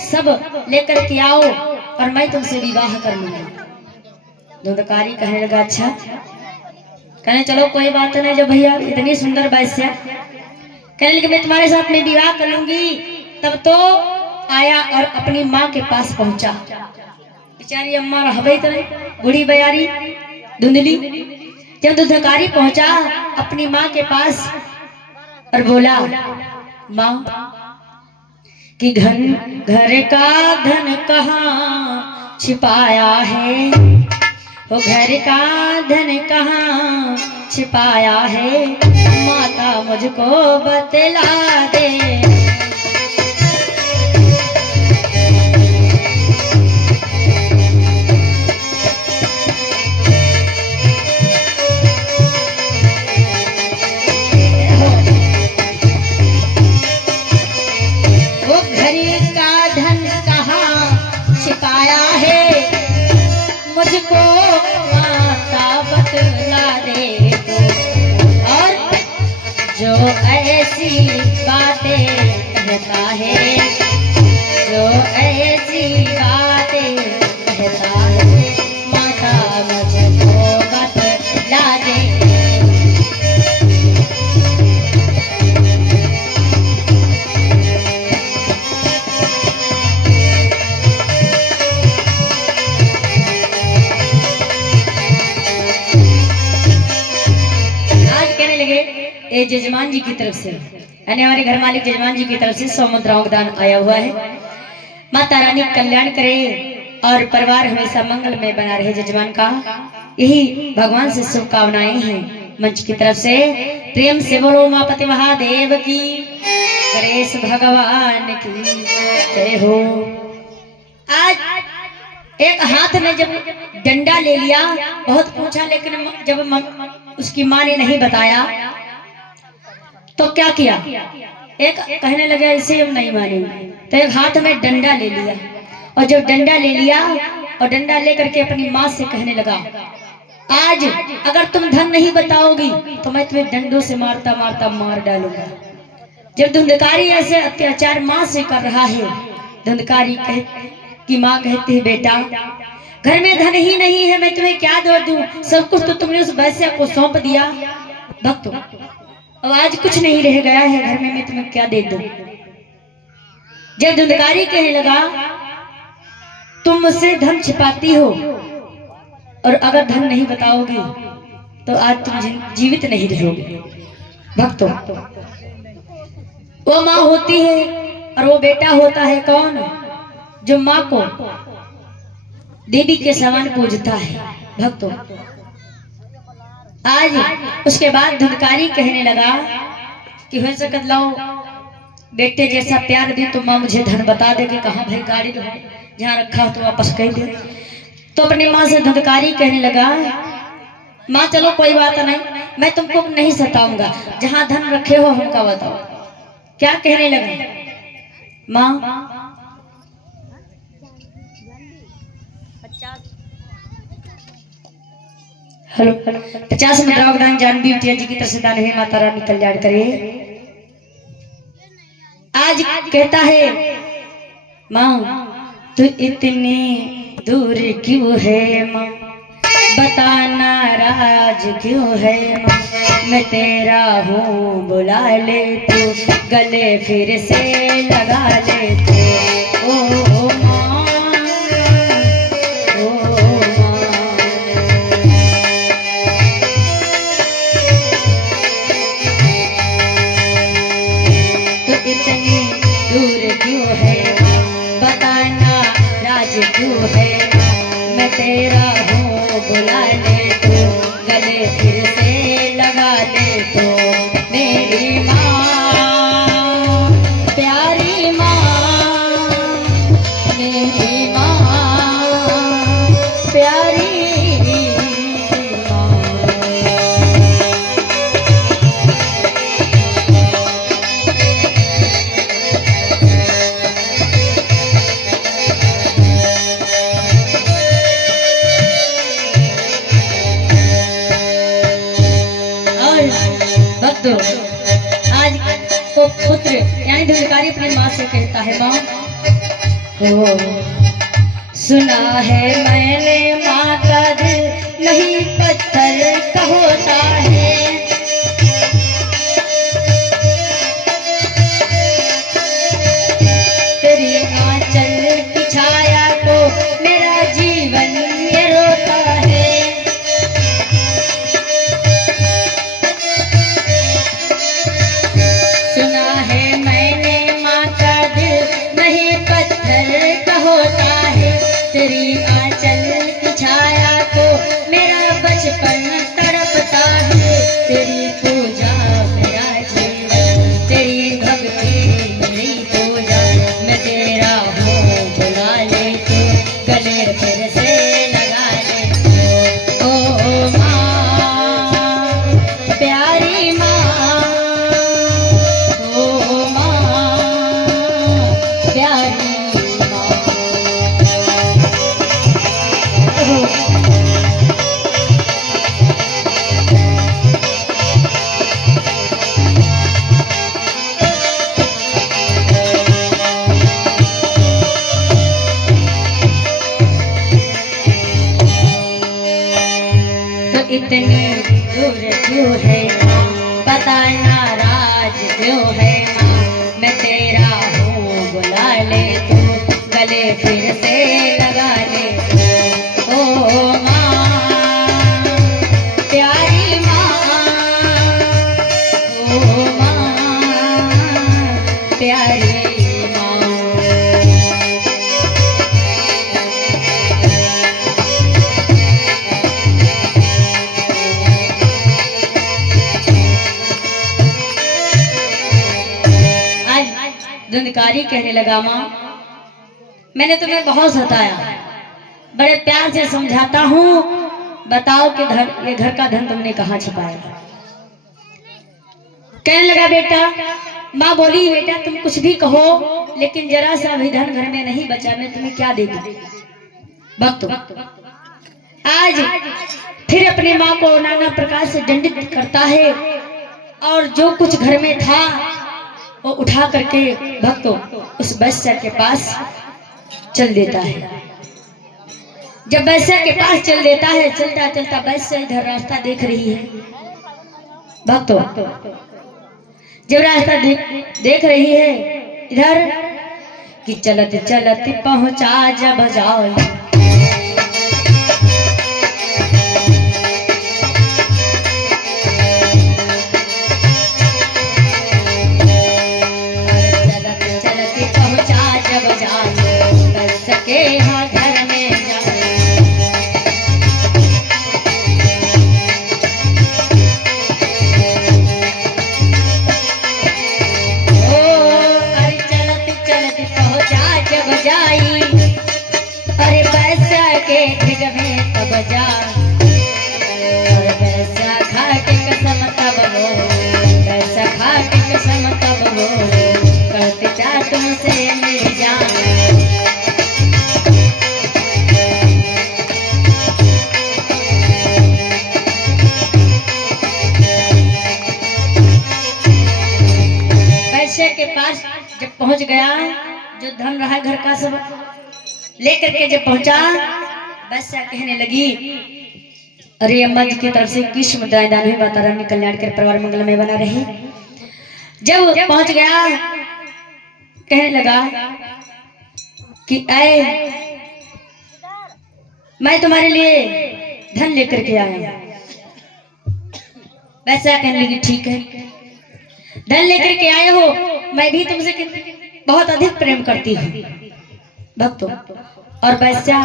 सब लेकर के आओ और मैं तुमसे विवाह कर लूंगा। धंधकारी कहने लगा अच्छा, कहने चलो कोई बात नहीं, जब भैया इतनी सुंदर वैश्या, कहने लगे मैं तुम्हारे साथ में विवाह कर लूंगी। तब तो आया और अपनी माँ के पास पहुंचा, बेचारी अम्मा रहबे तो नहीं, बूढ़ी बयारी धुंधली। जब धंधकारी पहुंचा अपनी माँ के पास और बोला माँ कि घर का धन कहाँ छिपाया है, वो घर का धन कहाँ छिपाया है, माता मुझको बतला दे। वो घर का धन कहाँ छिपाया है, मुझको माता बतला दे। और जो ऐसी बातें कहता है, जो ऐसी बातें कहता है, माता मुझको बतला दे। ये जजमान जी की तरफ से, यानी हमारे घर मालिक जजमान जी की तरफ से 100 मुद्राओं का दान आया हुआ है। माता रानी कल्याण करे और परिवार हमेशा मंगल में बना रहे, जजमान का यही भगवान से शुभकामनाएं हैं मंच की तरफ से। प्रेम से बोलो उमापति महादेव की, गणेश भगवान की जय हो। आज एक हाथ में जब डंडा ले लिया, बहुत पूछा, लेकिन जब उसकी माँ ने नहीं बताया तो क्या किया, एक कहने लगा इसे हम नहीं मानेंगे, तो एक हाथ में डंडा ले लिया और जब डंडा ले लिया और डंडा लेकर के अपनी माँ से कहने लगा आज अगर तुम धन नहीं बताओगी तो मैं तुम्हें डंडों से मारता मारता मार डालूंगा। जब धंधकारी ऐसे अत्याचार माँ से कर रहा है, धंधकारी की माँ कहती है बेटा घर में धन ही नहीं है, मैं तुम्हें क्या दे दूं, सब कुछ तो तुमने उस वैश्या को सौंप दिया। भक्तों अब आज कुछ नहीं रह गया है घर में, मैं तुम्हें क्या दे दूं। जब धंधकारी कहने लगा तुम मुझसे धन छिपाती हो और अगर धन नहीं बताओगे तो आज तुम जीवित नहीं रहोगे। भक्तों वो माँ होती है और वो बेटा होता है कौन, जो माँ को देवी के समान पूजता है। भक्तों आज उसके बाद धुनकारी कहने लगा कि हो सकत लो बेटे जैसा प्यार दी तो माँ मुझे धन बता दे कि कहाँ भाई गाड़ी जो है जहाँ रखा हो तो वापस कह दे। तो अपनी माँ से धुनकारी कहने लगा माँ चलो कोई बात नहीं, मैं तुमको नहीं सताऊंगा, जहाँ धन रखे हो हमका बताओ। क्या कहने लगा माँ हेलो 50 मुद्रा योगदान जानवी बिटिया जी की तरफ से दान है, माता रानी कल्याण करे। आज कहता है माँ तू इतनी दूर क्यों है माँ, बताना राज क्यों है माँ, मैं तेरा हूँ बुला ले तू, गले फिर से लगा ले तू। ओ माँ ओ माँ तू इतनी दूर क्यों है माँ, बताना राज क्यों है माँ, मैं तेरा हूँ बुला ले तू, गले फिर से लगा ले तू। मेरी माँ प्यारी माँ, मेरी माँ प्यारी माँ। भक्तों आज को पुत्र यानी धुनकारी अपनी माँ से कहता है माँ हो सुना है मैंने माँ का दिल नहीं पत्थर का होता है, तेरी आंचल की छाया को मेरा जीवन ये रोता है। सुना है मैंने माँ का दिल नहीं पत्थर का होता है, तेरी आंचल की छाया को मेरा बचपन तड़पता है, तेरी पूजा मेरा जीवन, तेरी भक्ति मेरी पूजा, मैं तेरा हूँ बुला ले तू, गले फिर से लगा ले तू। ओ माँ प्यारी माँ, ओ माँ प्यारी माँ। तो इतनी दूर क्यों है माँ, बताना राज क्यों है माँ, मैं तेरा हूँ बुला ले तू, गले फिर से लगा ले तू। ओ माँ प्यारी माँ, ओ माँ प्यारी माँ। धुनकारी कहने लगा माँ मैंने तुम्हें बहुत सताया, बड़े प्यार से समझाता हूँ, बताओ कि ये घर का धन तुमने कहाँ छुपाया। कहने लगा बेटा, माँ बोली बेटा तुम कुछ भी कहो लेकिन जरा सा भी धन घर में नहीं बचा, मैं तुम्हें क्या दे दूं। भक्तों आज फिर अपनी माँ को नाना प्रकार से दंडित करता है और जो कुछ घर में था वो उठा करके भक्तों उस वैश्य के पास चल देता है। जब वैश्य के पास चल देता है, चलता चलता वैश्य इधर रास्ता देख रही है। भक्तों जब रास्ता देख रही है इधर कि चलत चलत पहुंचा जब जाओ, के यहाँ घर में जाए अब जा और वैसा खा के कसम तब वो, वैसा खा के कसम तब वो, करते जा तुमसे मेरी जान। वैश्य के पास जब पहुंच गया, जो धन रहा घर का सब लेकर के जब पहुंचा, वैश्या कहने लगी, अरे अम्मा जी की तरफ से किस मुद्राएं दान हुई, माता रानी कल्याण कर परिवार मंगल में बना रहे। जब पहुंच गया कहने लगा कि आए मैं तुम्हारे लिए धन लेकर के आया। वैसा कहने लगी ठीक है, धन लेकर के आए हो, मैं भी तुमसे बहुत अधिक प्रेम करती हूँ भक्तों। और वैसा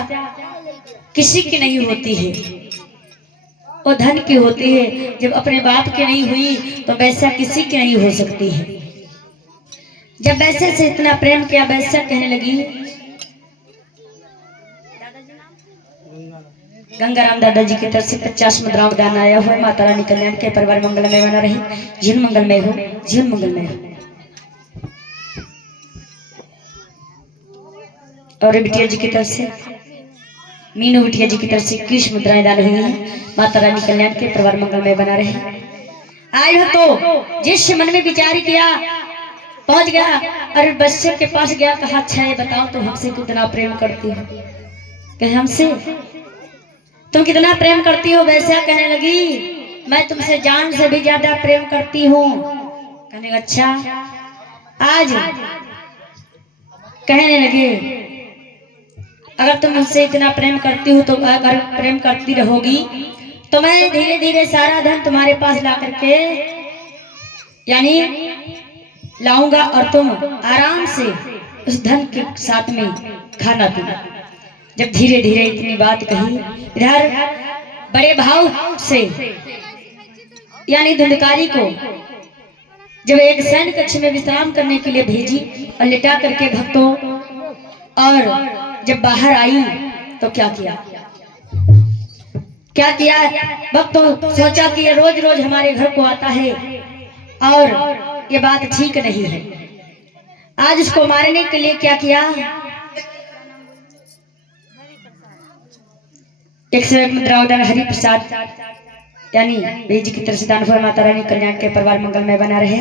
किसी की नहीं होती है, वो धन की होती है। जब अपने बाप की नहीं हुई तो वैसा किसी की नहीं हो सकती है। जब वैसे से इतना प्रेम किया, वैसा कहने लगी, गंगाराम दादाजी की तरफ से 50 मुद्राओं दान आया हुआ, माता रानी कल्याण के परिवार मंगल में बना रही, जीवन मंगलमय हो, जीवन मंगलमय हो। और बिटिया जी की तरफ से, मीनू बिटिया जी की तरफ से 21 मुद्राएं दान हुई है, माता रानी कल्याण के परिवार मंगल में बना रहे। आज हो तो जिस मन में विचार किया पहुंच गया, अरे बच्चे के पास गया, कहा अच्छा ये बताओ तो हमसे कितना प्रेम करती हो। कहे हमसे तुम कितना प्रेम करती हो। वैसा कहने लगी, मैं तुमसे जान से भी ज्यादा प्रेम करती हूँ। कहने अच्छा, आज कहने लगे अगर तुम मुझसे इतना प्रेम करती हो तो अगर प्रेम करती रहोगी तो मैं धीरे धीरे सारा धन तुम्हारे पास ला करके यानी लाऊंगा और तुम आराम से उस धन के साथ में खाना पीना। जब धीरे धीरे इतनी बात कही, इधर बड़े भाव से यानी धुंधकारी को जब एक सैन्य कक्ष में विश्राम करने के लिए भेजी और लिटा करके भक्तों, और जब बाहर आई तो क्या किया भक्तों, सोचा कि ये रोज रोज हमारे घर को आता है और ये बात ठीक नहीं है। आज उसको मारने के लिए क्या किया, 101 मुद्राओं दान हरि प्रसाद यानी बेजी की तरफ से दान हुआ, माता रानी कल्याण के परिवार मंगल में बना रहे।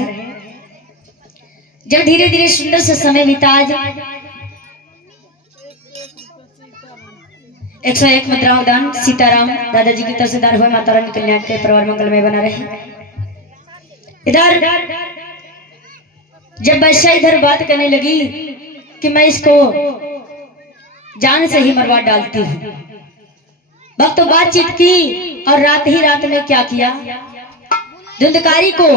जब धीरे धीरे सुंदर सा समय बीता, आज 101 मुद्राओं दान सीताराम दादाजी की तरफ से दान हुआ, माता रानी कल्याण के परिवार मंगल में बना रहे। इधर जब वैश्या इधर बात करने लगी कि मैं इसको जान से ही मरवा डालती हूँ, भक्त तो बातचीत की और रात ही रात में क्या किया, धुंधकारी को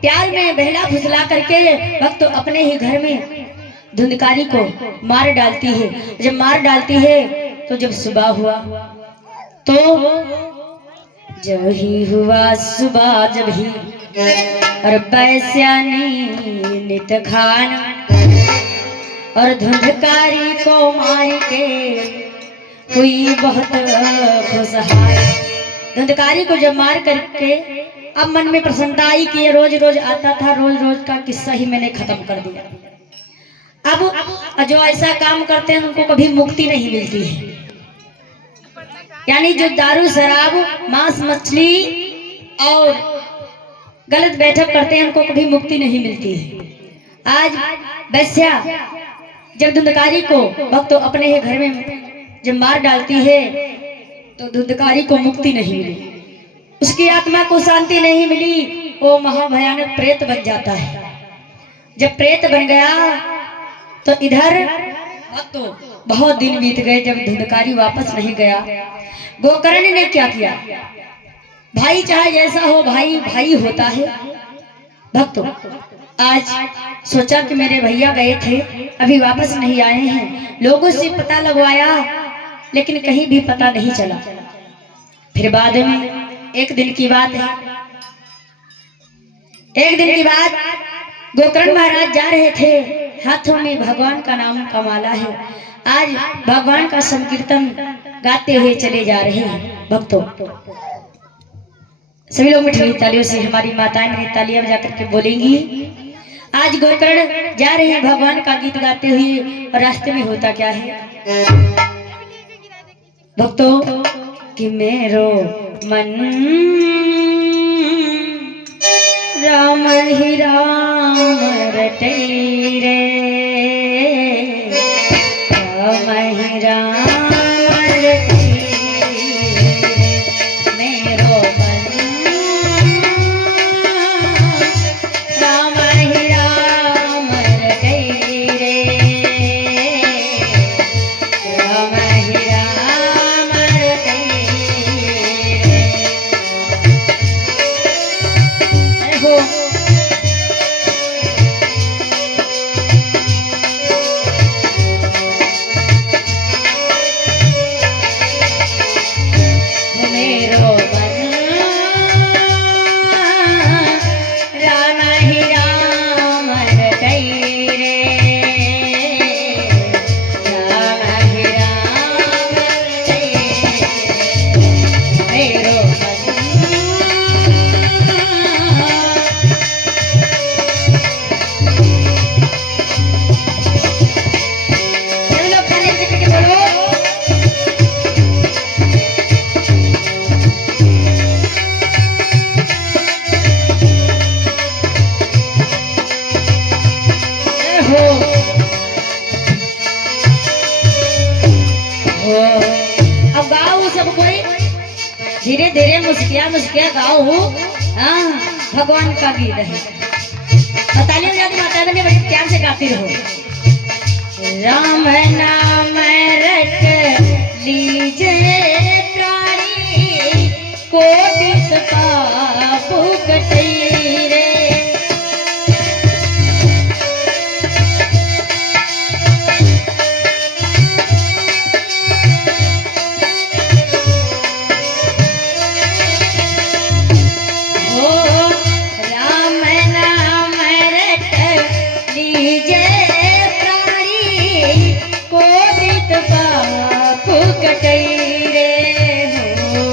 प्यार में बहला फुसला करके भक्त तो अपने ही घर में धुंधकारी को मार डालती है। जब मार डालती है तो जब सुबह हुआ तो जब ही हुआ सुबह, जब ही और वैश्या नित खान और धुंधकारी को मार के हुई बहुत खुशहाल। धुंधकारी को जब मार करके अब मन में प्रसन्नता आई कि ये रोज रोज आता था, रोज रोज का किस्सा ही मैंने खत्म कर दिया। अब जो ऐसा काम करते हैं उनको कभी मुक्ति नहीं मिलती है, यानी जो दारू शराब मांस मछली और गलत बैठक करते हैं उनको कभी मुक्ति नहीं मिलती है। आज वैश्या जब धुंधकारी को भक्त अपने ही घर में जब मार डालती है तो धुंधकारी को मुक्ति नहीं मिली, उसकी आत्मा को शांति नहीं मिली, वो महाभयानक प्रेत बन जाता है। जब प्रेत बन गया तो इधर भक्तों बहुत दिन बीत गए, जब धुंधकारी वापस नहीं गया, गोकर्ण ने क्या किया, भाई चाहे जैसा हो भाई भाई होता है। भक्तों आज सोचा कि मेरे भैया गए थे अभी वापस नहीं आए हैं, लोगों से पता लगवाया लेकिन कहीं भी पता नहीं चला। फिर बाद में एक दिन की बात है, एक दिन की बात, गोकर्ण महाराज जा रहे थे, हाथों में भगवान का नाम का माला है। आज भगवान का संकीर्तन गाते हुए चले जा रहे हैं भक्तों। सभी लोग मिठाई तालियों से हमारी माताएं मेरी तालियां बजा करके बोलेंगी। आज गोकर्ण जा रहे हैं भगवान का गीत गाते हुए और रास्ते में होता क्या है भक्तों कि मेरो मन राम ही राम रटे रे, राम ही राम रटे रे, मेरो मन राम ही राम रटे रे, राम ही राम रटे रे। हो मेरो मन राम ही राम रटे रे, राम ही राम रटे रे, मेरो मन लोग खाने से करके बोलो हो अब गाओ सब कोई धीरे धीरे मुस्किया मुस्किया गाओ। हाँ भगवान का गीत है। तालियां बजा दो माता बने बड़े प्यार से गाती रहो। राम नाम रट लीजे प्राणी कोटि पाप कटई रे, राम नाम रट लीजे प्राणी कोटि पाप कटई रे, हो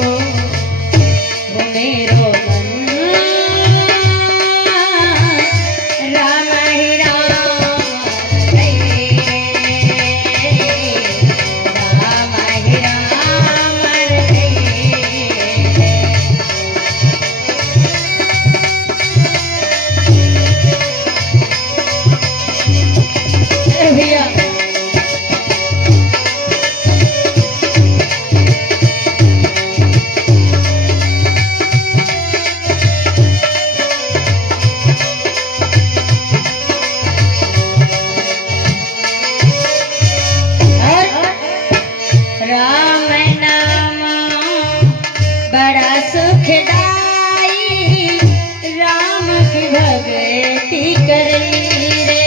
मेरो मन राम ही राम रटे रे, राम ही राम रटे रे। भैया राम नाम बड़ा सुखदाई, राम की भक्ति करी रे,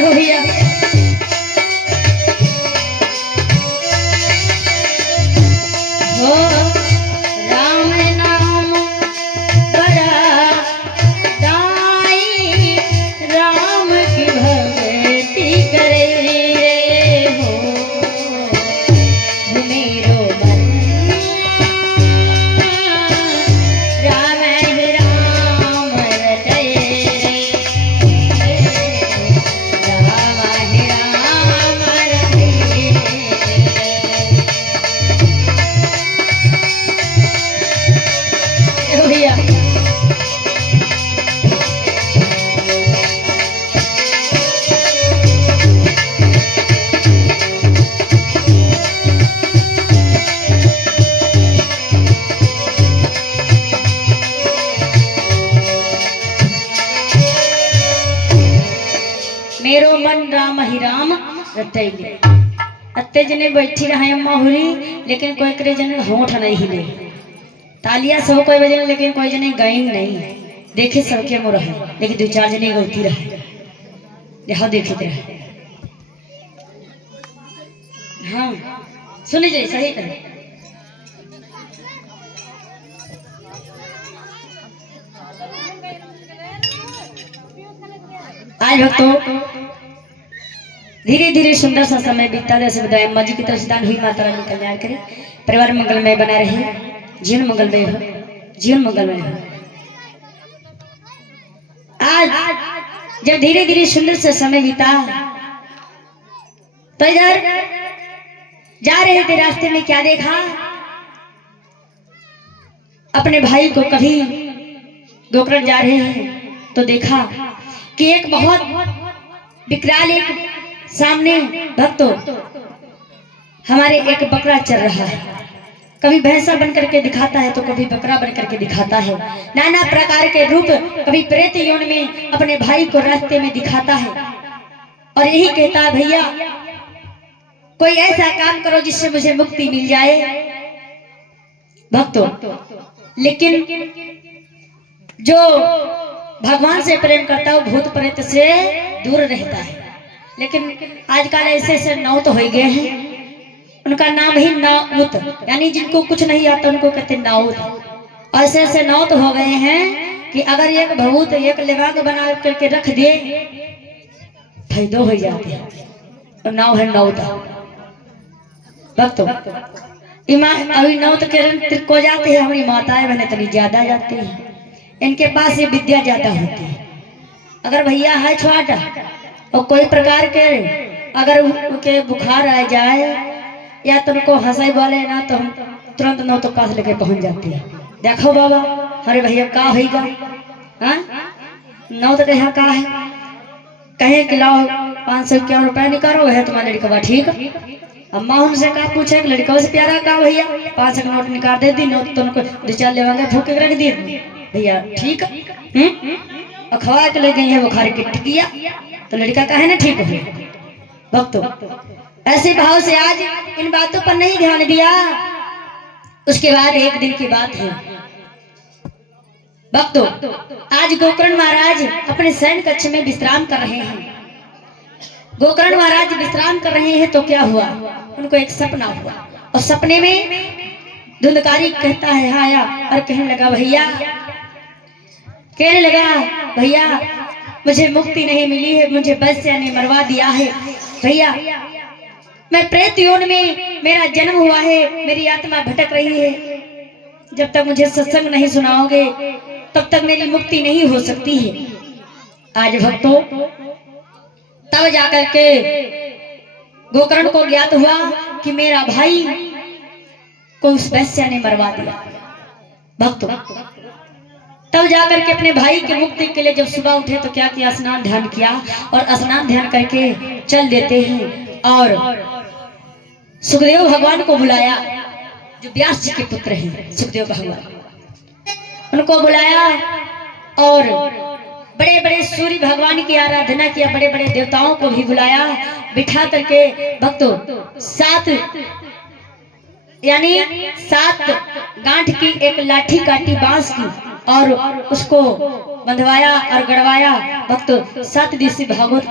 हो भैया हो राम नाम बड़ा दाई, राम की भक्ति करे रे, हो मेरो मन राम ही राम रटे रे, राम ही राम रटे रे। भैया मेरो मन राम ही राम रटैले। अत्ते जने बैठी रहे अम्मा हुरी, लेकिन कोई करे जने होठ नहीं हिले। तालियां सब कोई बजने, लेकिन कोई जने गई नहीं। देखे सबके मुँह रहे, लेकिन दो चार जने गौती रहे। यहाँ देखे रहे। हाँ सुनी जाए सही करे। आज आज भक्तों धीरे धीरे सुंदर सा समय बीतता, जैसे बताया अम्मा जी की तरफ से दान हुई, माता रानी कल्याण करे, परिवार मंगलमय बना रहे, जीवन मंगलमय हो, जीवन मंगलमय हो। आज जब धीरे धीरे सुंदर सा समय बीता तो इधर जा रहे थे, रास्ते में क्या देखा, अपने भाई को कभी गोकर्ण जा रहे हैं तो देखा कि एक बहुत विकराल एक सामने भक्तों हमारे एक बकरा चल रहा है, कभी भैंसा बन करके दिखाता है तो कभी बकरा बन करके दिखाता है, नाना प्रकार के रूप, कभी प्रेत योनि में अपने भाई को रास्ते में दिखाता है और यही कहता है भैया कोई ऐसा काम करो जिससे मुझे मुक्ति मिल जाए। भक्तों लेकिन जो भगवान से प्रेम करता है वो भूत प्रेत से दूर रहता है, लेकिन आजकल ऐसे ऐसे नौत हो गए हैं, उनका नाम ही नाउत, यानी जिनको कुछ नहीं आता उनको कहते नाउत। ऐसे ऐसे नौत हो गए हैं कि अगर एक भूत एक लिबाग बना करके रख दे फायदो हो जाते हैं, और नाव है नौत। भक्तों अभी नौत के को जाते हैं, हमारी माताएं बहने तनी ज्यादा जाती हैं, इनके पास ये विद्या ज्यादा होती है। अगर भैया है छोटा और कोई प्रकार के अगर उनके बुखार आ जाए या तुमको हंसाई बोले ना तो हम तुरंत नौ तो पास लेके पहुंच जाती है। देखो बाबा अरे भैया का होगा, नौ तो कहा का है, कहे कि लाओ 551 रुपया निकालो है तुम्हारे लड़का, ठीक। अम्मा उनसे का पूछे लड़का से प्यारा का भैया 500 का नोट निकाल दे दी, नोट तुमको 2-4 लेवांगे फूके रख दी भैया, ठीक। अखवा के ले गई है बुखार की टिकिया तो लड़का का है ना ठीक हो। भक्तों ऐसे भाव से आज इन बातों पर नहीं ध्यान दिया। उसके बाद एक दिन की बात है भक्तों, आज गोकर्ण महाराज अपने शयन कक्ष में विश्राम कर रहे हैं। गोकर्ण महाराज विश्राम कर रहे हैं तो क्या हुआ, उनको एक सपना हुआ और सपने में धुंधकारी कहता है आया और कहने लगा भैया मुझे मुक्ति नहीं मिली है, मुझे वैश्या ने मरवा दिया है भैया, मैं प्रेत योनि में मेरा जन्म हुआ है, मेरी आत्मा भटक रही है, जब तक मुझे सत्संग नहीं सुनाओगे तब तक मेरी मुक्ति नहीं हो सकती है। आज भक्तों तब जाकर के गोकर्ण को ज्ञात हुआ कि मेरा भाई को उस वैश्या ने मरवा दिया। भक्तों तब जाकर के अपने भाई के मुक्ति के लिए जब सुबह उठे तो क्या किया, स्नान ध्यान किया और स्नान ध्यान करके चल देते हैं और सुखदेव भगवान को बुलाया, जो व्यास जी के पुत्र हैं सुखदेव भगवान, उनको बुलाया और बड़े बड़े सूर्य भगवान की आराधना किया, बड़े बड़े देवताओं को भी बुलाया, बिठा करके भक्तों 7 गांठ की एक लाठी काटी बांस की और उसको बंधवाया और गड़वाया। भक्तों 7 दिवसीय भागवत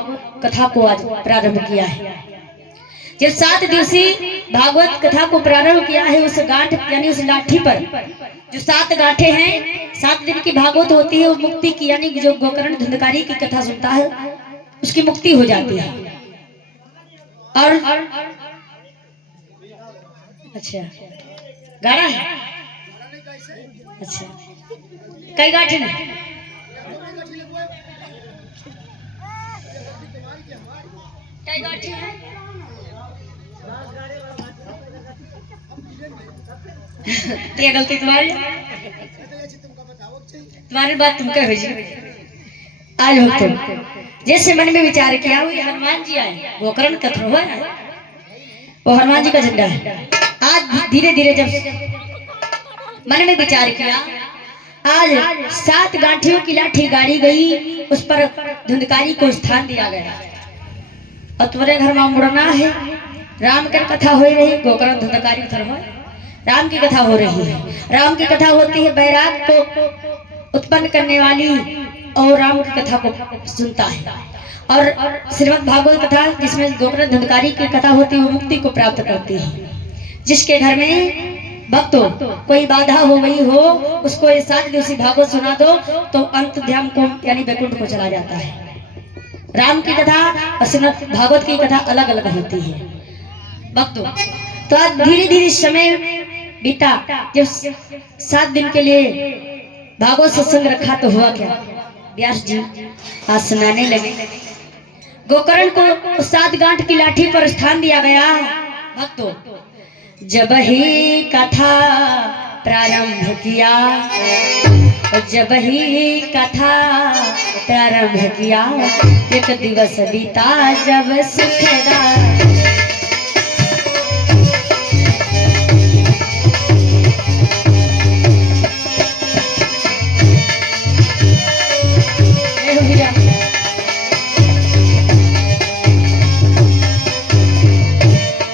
कथा को आज प्रारंभ किया है। जब 7 दिवसीय भागवत कथा को प्रारंभ किया है, उस गांठ यानी उस लाठी पर जो 7 गांठे हैं, 7 दिन की भागवत होती है, वो मुक्ति की यानी जो गोकर्ण धुंधकारी की कथा सुनता है उसकी मुक्ति हो जाती है। और अच्छा गाड़ा है, अच्छा कई गांठे नहीं, कई गांठे हैं ये गलती तुम्हारी बात तुम कह भेजी। आज हो तुम जैसे मन में विचार किया वो हनुमान जी आए, गोकर्ण कथा हुआ है, वो हनुमान जी का झंडा है। आज धीरे धीरे जब मन में विचार किया, आज 7 गांठियों की लाठी गाड़ी गई, उस पर धुंधकारी को स्थान दिया गया और तुम्हारे घर में मुड़ना है, राम की कथा हो रही, गोकर्ण धुंधकारी उधर हो, राम की कथा हो रही है। राम की कथा होती है बैराग को उत्पन्न करने वाली और राम की कथा को सुनता है, और श्रीमद् भागवत कथा जिसमें गोकर्ण धुंधकारी की कथा होती है वो मुक्ति को प्राप्त करती है। जिसके घर में भक्तों कोई बाधा हो गई हो उसको ये 7 दिवसीय भागवत सुना दो तो अंत ध्यान को यानी वैकुंठ को चला जाता है। राम की कथा और श्रीमद् भागवत की कथा अलग अलग होती है भक्तों। तो आज धीरे धीरे समय बीता, जब 7 दिन के लिए भागवत सत्संग रखा तो हुआ क्या, व्यास जी आज सुनाने लगे। गोकर्ण को 7 गांठ की लाठी पर स्थान दिया गया भक्तों। जब ही कथा प्रारंभ किया, जब ही कथा प्रारंभ किया, एक दिवस बीता जब सुखदार।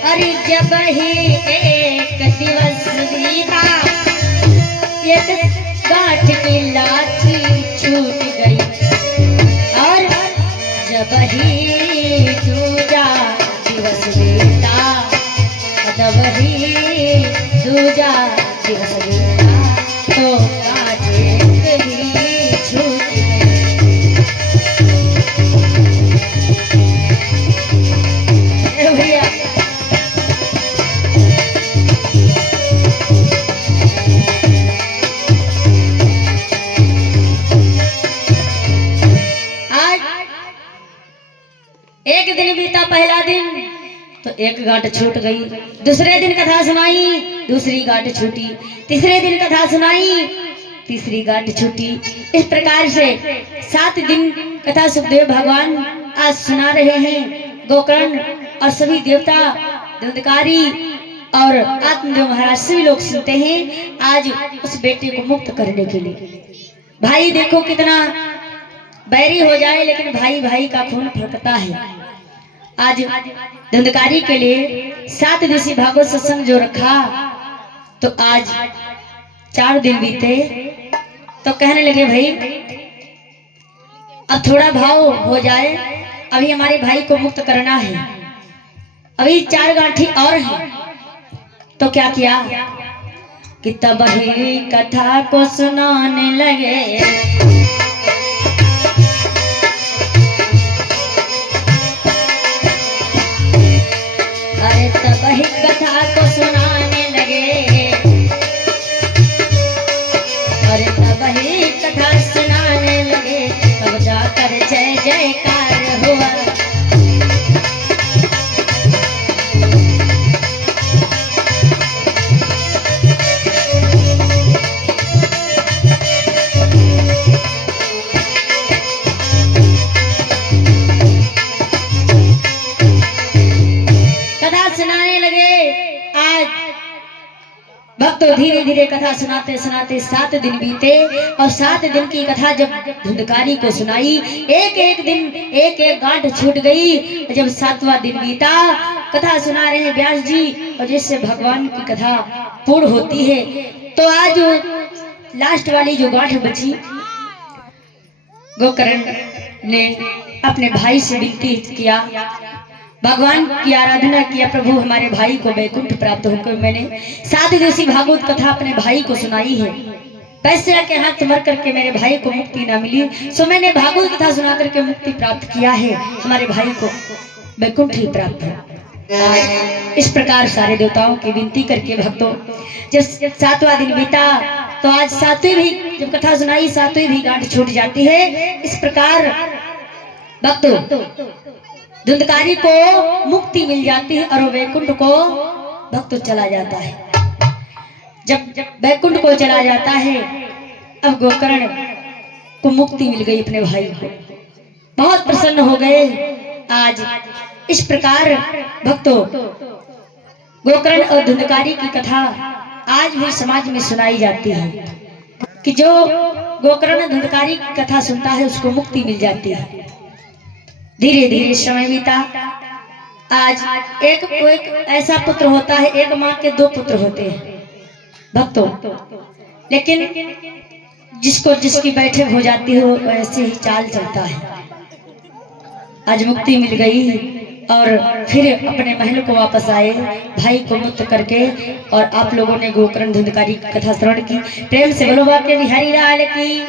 अरे जब ही एक दिवस बीता, एक गांठ की लाठी छूट गई, और जब ही दूजा दिवस बीता, जब ही दूजा दिवस बीता, तो गांठ ही छूट गई। भैया एक दिन बीता, पहला दिन तो एक गांठ छूट गई, दूसरे दिन कथा सुनाई, दूसरी गांठ छूटी, तीसरे दिन कथा सुनाई, तीसरी गांठ छूटी। इस प्रकार से 7 दिन कथा सुखदेव भगवान आज सुना रहे हैं। गोकर्ण और सभी देवता, धुंधकारी और आत्मदेव महाराज सभी लोग सुनते हैं आज उस बेटे को मुक्त करने के लिए। भाई देखो कितना बैरी हो जाए, लेकिन भाई भाई का खून फटकता है। आज धुंधकारी के लिए 7 दिवसीय भागवत सत्संग जो रखा, तो आज 4 दिन बीते तो कहने लगे भाई अब थोड़ा भाव हो जाए, अभी हमारे भाई को मुक्त करना है, अभी 4 गांठी और है। तो क्या किया कि तब ही कथा को सुनाने लगे। तब ही कथा को सुनाने लगे, और तब ही कथा सुनाने लगे, तब जाकर जय जयकार हुआ। भक्तों धीरे धीरे कथा सुनाते सुनाते 7 दिन बीते, और 7 दिन की कथा जब धुंधकारी को सुनाई, एक एक दिन एक एक गांठ छूट गई। जब 7वां दिन बीता, कथा सुना रहे व्यास जी, और जिससे भगवान की कथा पूर्ण होती है, तो आज लास्ट वाली जो गांठ बची, गोकर्ण ने अपने भाई से विनती किया, भगवान की आराधना किया, प्रभु हमारे भाई को वैकुंठ प्राप्त होकर मैंने 7 दिवसीय भागवत कथा अपने भाई को सुनाई है, पैसे के हाथ मर करके मेरे भाई को मुक्ति ना मिली, सो मैंने भागवत कथा सुना करके मुक्ति प्राप्त किया है, हमारे भाई को वैकुंठ ही प्राप्त है। इस प्रकार सारे देवताओं की विनती करके भक्तों जब 7वां दिन बीता, तो आज 7वीं भी जब कथा सुनाई, 7वीं भी गांठ छूट जाती है। इस प्रकार भक्तों धुंधकारी को मुक्ति मिल जाती है, और वैकुंठ को भक्त चला जाता है। जब वैकुंठ को चला जाता है, अब गोकर्ण को मुक्ति मिल गई, अपने भाई को बहुत प्रसन्न हो गए। आज इस प्रकार भक्तों गोकर्ण और धुंधकारी की कथा आज भी समाज में सुनाई जाती है, कि जो गोकर्ण धुंधकारी की कथा सुनता है उसको मुक्ति मिल जाती है। धीरे धीरे समय बीता, आज एक ऐसा पुत्र होता है, एक माँ के 2 पुत्र होते हैं भक्तों, लेकिन जिसको जिसकी बैठक हो जाती है वो ऐसे ही चाल चलता है। आज मुक्ति मिल गई, और फिर अपने महल को वापस आए भाई को मुक्त करके। और आप लोगों ने गोकर्ण धुंधकारी की कथा श्रवण की, प्रेम से बोलो बाके बिहारी लाल की,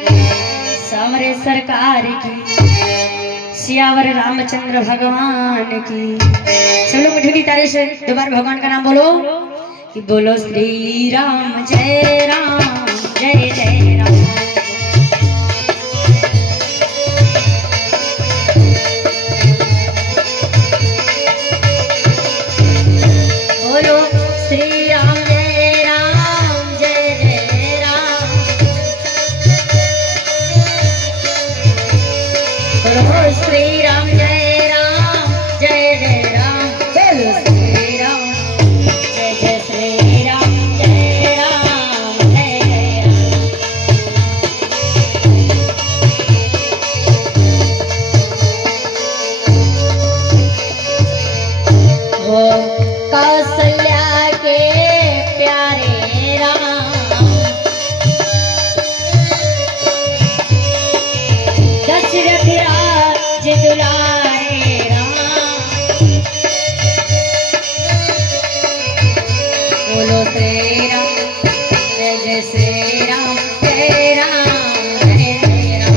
सामरे सरकार की, सियावर रामचंद्र भगवान की। सब लोग मीठी तारीफ से दोबारा भगवान का नाम बोलो कि बोलो श्री राम जय जय राम। बोलो श्री राम जय जय राम। बोलो श्री राम जय जय राम। बोलो श्री राम जय श्री राम जय राम जय जय राम। वो कौशल्या के प्यारे राम, दशरथ राज दुलारे राम। बोलो श्री राम जय श्री राम जय राम जय जय राम।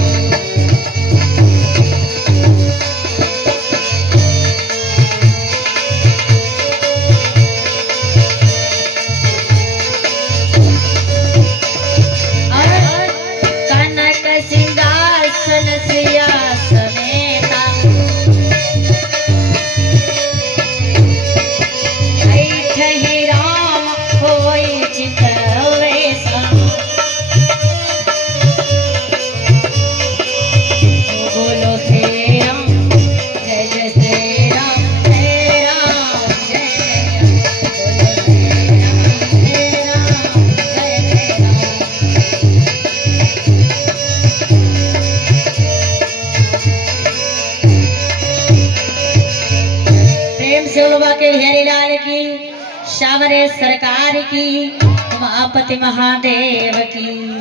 कनक सिंहासन सिंहासनेता, बैठहि राम होई चितवेसा। बोलो श्री राम जय श्री राम जय राम जय जय राम। बोलो श्री राम जय राम प्रेम से उलवा के बिहारी लाल की, सावरे सरकार की, उमापति महादेव की।